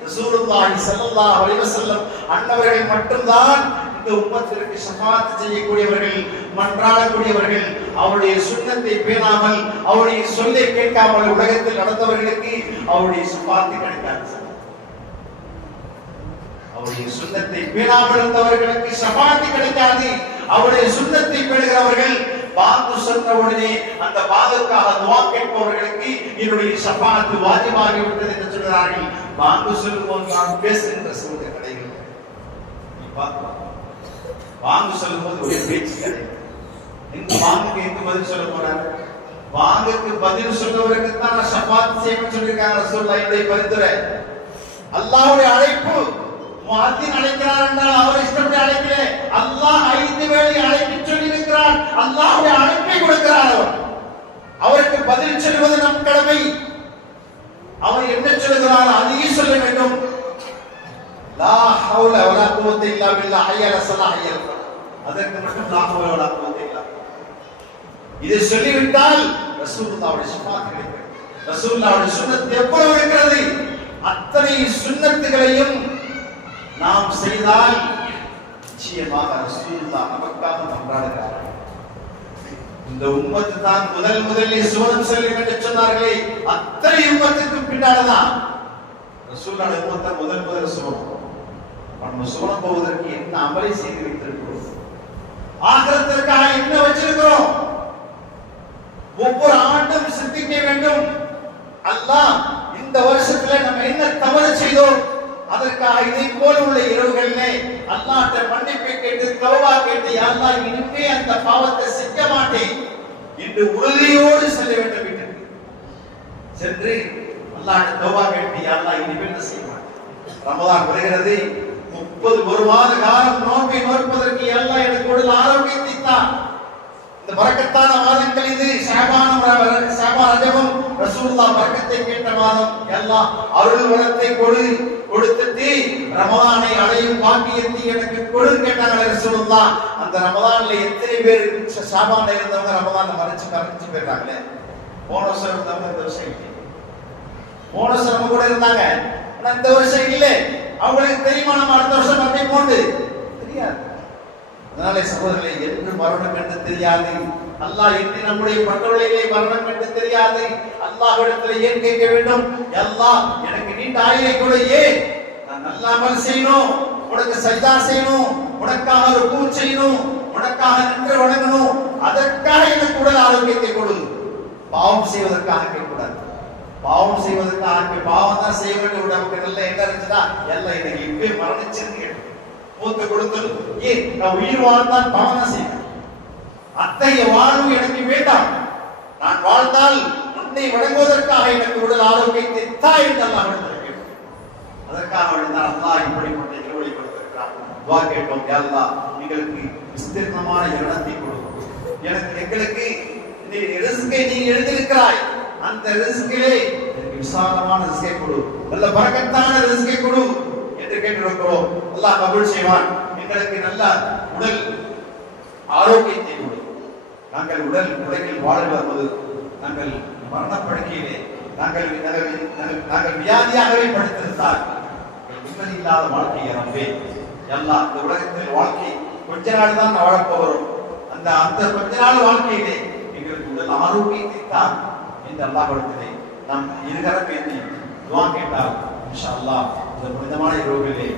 ரசூலுல்லாஹி ஸல்லல்லாஹு அலைஹி வஸல்லம் அன்னவர்கள் மட்டும்தான் இந்த உம்மத்திற்கு ஷஃபாத் செய்யக்கூடியவர்கள், மன்றாடக்கூடியவர்கள். அவருடைய சுன்னத்தை பேணாமல், அவருடைய சொல்லை கேட்காமல் உலகத்தில் நடந்தவர்களுக்கு அவருடைய ஷஃபாத் கிடைக்காது. அவருடைய சுன்னத்தை பேணாமல் இருந்தவர்களுக்கு ஷஃபாத் கிடைக்காது. அவருடைய சுன்னத்தை பேணுகிறவர்கள் பாங்கு சொன்ன உடனே அந்த பாங்குக்காக துஆ கேட்பவர்களுக்கு என்னுடைய ஷஃபாத் வாஜிபாகி விட்டது என்று சொல்கிறார்கள். பாங்கு சொல்லும்போது நான் பேசுகின்ற சூழ்நிலை கிடையாது. வாங்கு சொல்லும்போது ஒரு பேச்சு கிடையாது. இந்த வாங்குக்கு எங்க பதில் சொல்ல போறாங்க? வாங்குக்கு பதில் சொல்றவருக்கு தான் ஷஃபாத் செய்யணும்னு சொல்லிருக்காங்க ரசூலுல்லாஹ்வுடைய பரிந்துரை. அல்லாஹ்வுடைய அழைப்பு, முஅத்தின் அழைக்கிறார் என்றால் அவர் இஷ்டப்படி அழைக்கல. அல்லாஹ் 5 வேளை அழைப்பு சொல்லி இருக்கிறார். அல்லாஹ்வுடைய அழைப்பை கொடுக்கிறார். அவருக்கு பதில் சொல்வது நம் கடமை. அவன் என்ன சொல்கிறான் அதையும் சொல்ல வேண்டும். லா ஹவுல வலா குவத்த இல்லா பில்லாஹ் ஹய்யல் ஸலாஹ் ஹய்யல் ஃபலாஹ். அதற்கு மட்டும் லா ஹவுல வலா குவத்த இல்லா. இதை சொல்லிவிட்டால் ரசூலுல்லாஹ்வுடைய ஷஃபாத் கிடைக்கும். ரசூலுல்லாஹ்வுடைய சுன்னத் எவ்வளவு இருக்கிறது, அத்தனை சுன்னத்துகளையும் நாம் செய்தால் நிச்சயமாக ரசூலுல்லாஹ் நமக்காக மன்றாடுகிறார். இந்த உம்மத்து தான் முதலில் சுவனம் செல்லும் என்று சொன்னார்களே, அத்தனை உம்மத்துக்கும் பின்னால்தான் ரசூலுல்லாஹ் உம்மத்தை முதல் சுவனம். நம்ம சுவனம் போவதற்கு என்ன அமலை செய்து வைத்திருக்கிறோம், ஆகிரத்திற்காக என்ன வச்சிருக்கிறோம். ஒவ்வொரு ஆண்டும் சிந்திக்க வேண்டும். அல்லாஹ் இந்த வருஷத்துல நம்ம என்ன தவறு செய்தோம், அதற்காக இதை போல உள்ள இரவுகளிலே அல்லாஹ்ட்ட மன்னிப்பை கேட்டு தௌபா கேட்டு யா அல்லாஹ் இனிமே அந்த பாவத்தை செய்ய மாட்டேன் என்று உறுதியோடு செல்ல வேண்டும். வீட்டுக்கு சென்று அல்லாஹ்ட்ட தௌபா கேட்டு யா அல்லாஹ் இனிமே என்ன செய்ய மாட்டேன். ரமலான் வருகிறது, 31 மாத காலம் நோன்பை நோற்பதற்கு யா அல்லாஹ் எனக்கு உடல் ஆரோக்கியத்தை தான். இந்த பரக்கத்தான மாதங்கள் இது. ஷஅபான் ரஜபம் ரசூலுல்லாஹ் பரக்கத்தை கேட்ட மாதம். அல்லாஹ் அருள் வரத்தை கொடுத்துட்டு ரமலானை அடையும் பாக்கியத்தை எனக்கு கொடு கேட்டாங்க ரசூலுல்லாஹ். அந்த ரமலான்ல எத்தனை பேர் ஷஅபான்ல இருந்தவங்க ரமலான்ல மறைச்சு போயிடுறாங்களே. போன வருஷம் இருந்தவங்க இந்த வருஷம் இல்லை. போன வருஷம் நம்ம கூட இருந்தாங்க, ஆனா இந்த வருஷம் இல்லை. அவங்களுக்கு தெரியுமா நம்ம அடுத்த வருஷம் அப்படி போண்டு தெரியாது. அதனாலே சகோதரர்களே, என்று மரணம் என்று தெரியாது. அல்லாஹ் என்று நம்முடைய பட்டவளைகளை மரணம் என்று தெரியாது. அல்லாஹ்விடத்தில் ஏன் கேட்க வேண்டும், அல்லாஹ் எனக்கு நீண்ட ஆயுளை கொடு, ஏன் நான் நல்ல அமல் செய்யணும், உனக்கு சஜ்தா செய்யணும், உனக்காக ருக்கூ செய்யணும், உனக்காக நின்று வணங்கணும், அதற்காக எனக்கு உடல் ஆரோக்கியத்தை கொடு. பாவம் செய்வதற்காக கேட்கக்கூடாது. பாவம் செய்வதற்காக பாவம் தான் செய்ய வேண்டும். நமக்கு நல்ல என்ன இருந்துச்சுன்னா எல்லாம் எனக்கு இப்பவே மரணிச்சிருக்கு மூத்த கொடுத்தல். ஏன் நான் உயிர் வாழ்ந்தால் பாவம் தான் செய்வேன். அத்தகைய வாழ்வு எனக்கு வேண்டாம். நான் வாழ்ந்தால் உன்னை வணங்குவதற்காக எனக்கு உடல் ஆரோக்கியத்தை தா என்று அல்லாஹ் விடுத்திருக்கிறேன். அதற்காக வேண்டாம் அல்லாஹ் இப்படிப்பட்ட இரவலை கொடுத்திருக்கிறார். துஆ கேட்டோம், யா அல்லாஹ் எங்களுக்கு விஸ்தீர்ணமான இரணத்தை கொடு. எங்களுக்கு நீ ரிஸ்கை நீ எழுதியிருக்கிறாய், அந்த ரிஸ்கிலே எனக்கு விசாலமான ரிஸ்கை கொடு, நல்ல பரக்கத்தான ரிஸ்கை கொடு என்று கேட்டிருக்கிறோம். அல்லாஹ் கபூல் செய்வான். எங்களுக்கு நல்ல உடல் ஆரோக்கியத்தை கொடு. நாங்கள் உலகில் வாழ்வது, நாங்கள் மரணப்படுக்கையிலே நாங்கள் வியாதியாகவே படுத்திருந்தால் நிம்மதி இல்லாத வாழ்க்கையை நம்பே எல்லாம் இந்த உலகத்தில் வாழ்க்கை கொஞ்ச நாள் தான் வாழப்போகிறோம். அந்த கொஞ்ச நாள் வாழ்க்கையிலே எங்களுக்கு உடல் ஆரோக்கியத்தை தான் இந்த அல்லாஹ்விடத்திலே நாம் இருகரம் ஏந்தி துஆ கேட்டால் இன்ஷா அல்லாஹ் இந்த புனிதமான இரவுகளிலே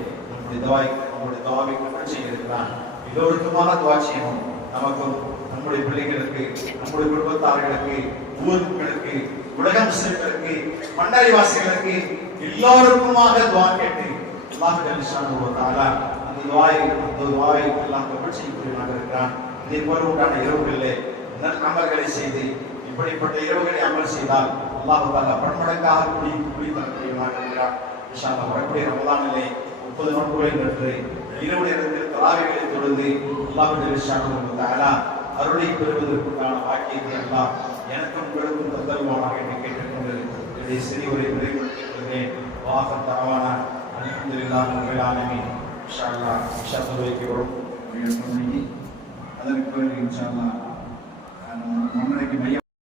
நம்முடைய துஆவை கபூல் செய்ய இருக்கிறான். எல்லோருக்குமாக துஆ செய்யணும். நமக்கும் நம்முடைய பிள்ளைகளுக்கு, நம்முடைய குடும்பத்தார்களுக்கு, ஊர் மக்களுக்கு, உலக முஸ்லிம்களுக்கு, மன்னரைவாசிகளுக்கு எல்லோருக்குமாக துஆ கேட்டு அல்லாஹ் ஜல்ல ஷானஹு வ தஆலா அந்த துஆவை எல்லாம் கபூல் செய்யக்கூடியவனாக இருக்கிறான். இதே போல உண்டான இரவுகளிலே நல்ல அமல்களை செய்து இப்படிப்பட்ட இரவுகளை அமல் செய்தால் அல்லாஹ் தஆலா பன்மடங்காக கூலி தரக்கூடியவனாக இருக்கிறான். இன்ஷா அல்லாஹ் வரக்கூடிய ரமலானிலே 30 நோன்புகளை நோற்று இரவு நேரத்தில் தராவிகளை தொழுது அல்லாஹ் ஜல்ல ஷானஹு வ தஆலா அருளை பெறுவதற்கான வாக்கியத்தை அல்லாஹ் எனக்கும் உங்களுக்கும் தந்தருவானாக என்று கேட்டுக்கொண்டு என்னுடைய சிறியுரை நிறைவேற்றிக் கொள்கிறேன். வாஹர் தஅவானா அல்ஹம்துலில்லாஹி ரப்பில் ஆலமீன். இன்ஷா அல்லாஹ் தொழுகைக்கு வரும். அதற்கு பிறகு இன்ஷா அல்லாஹ்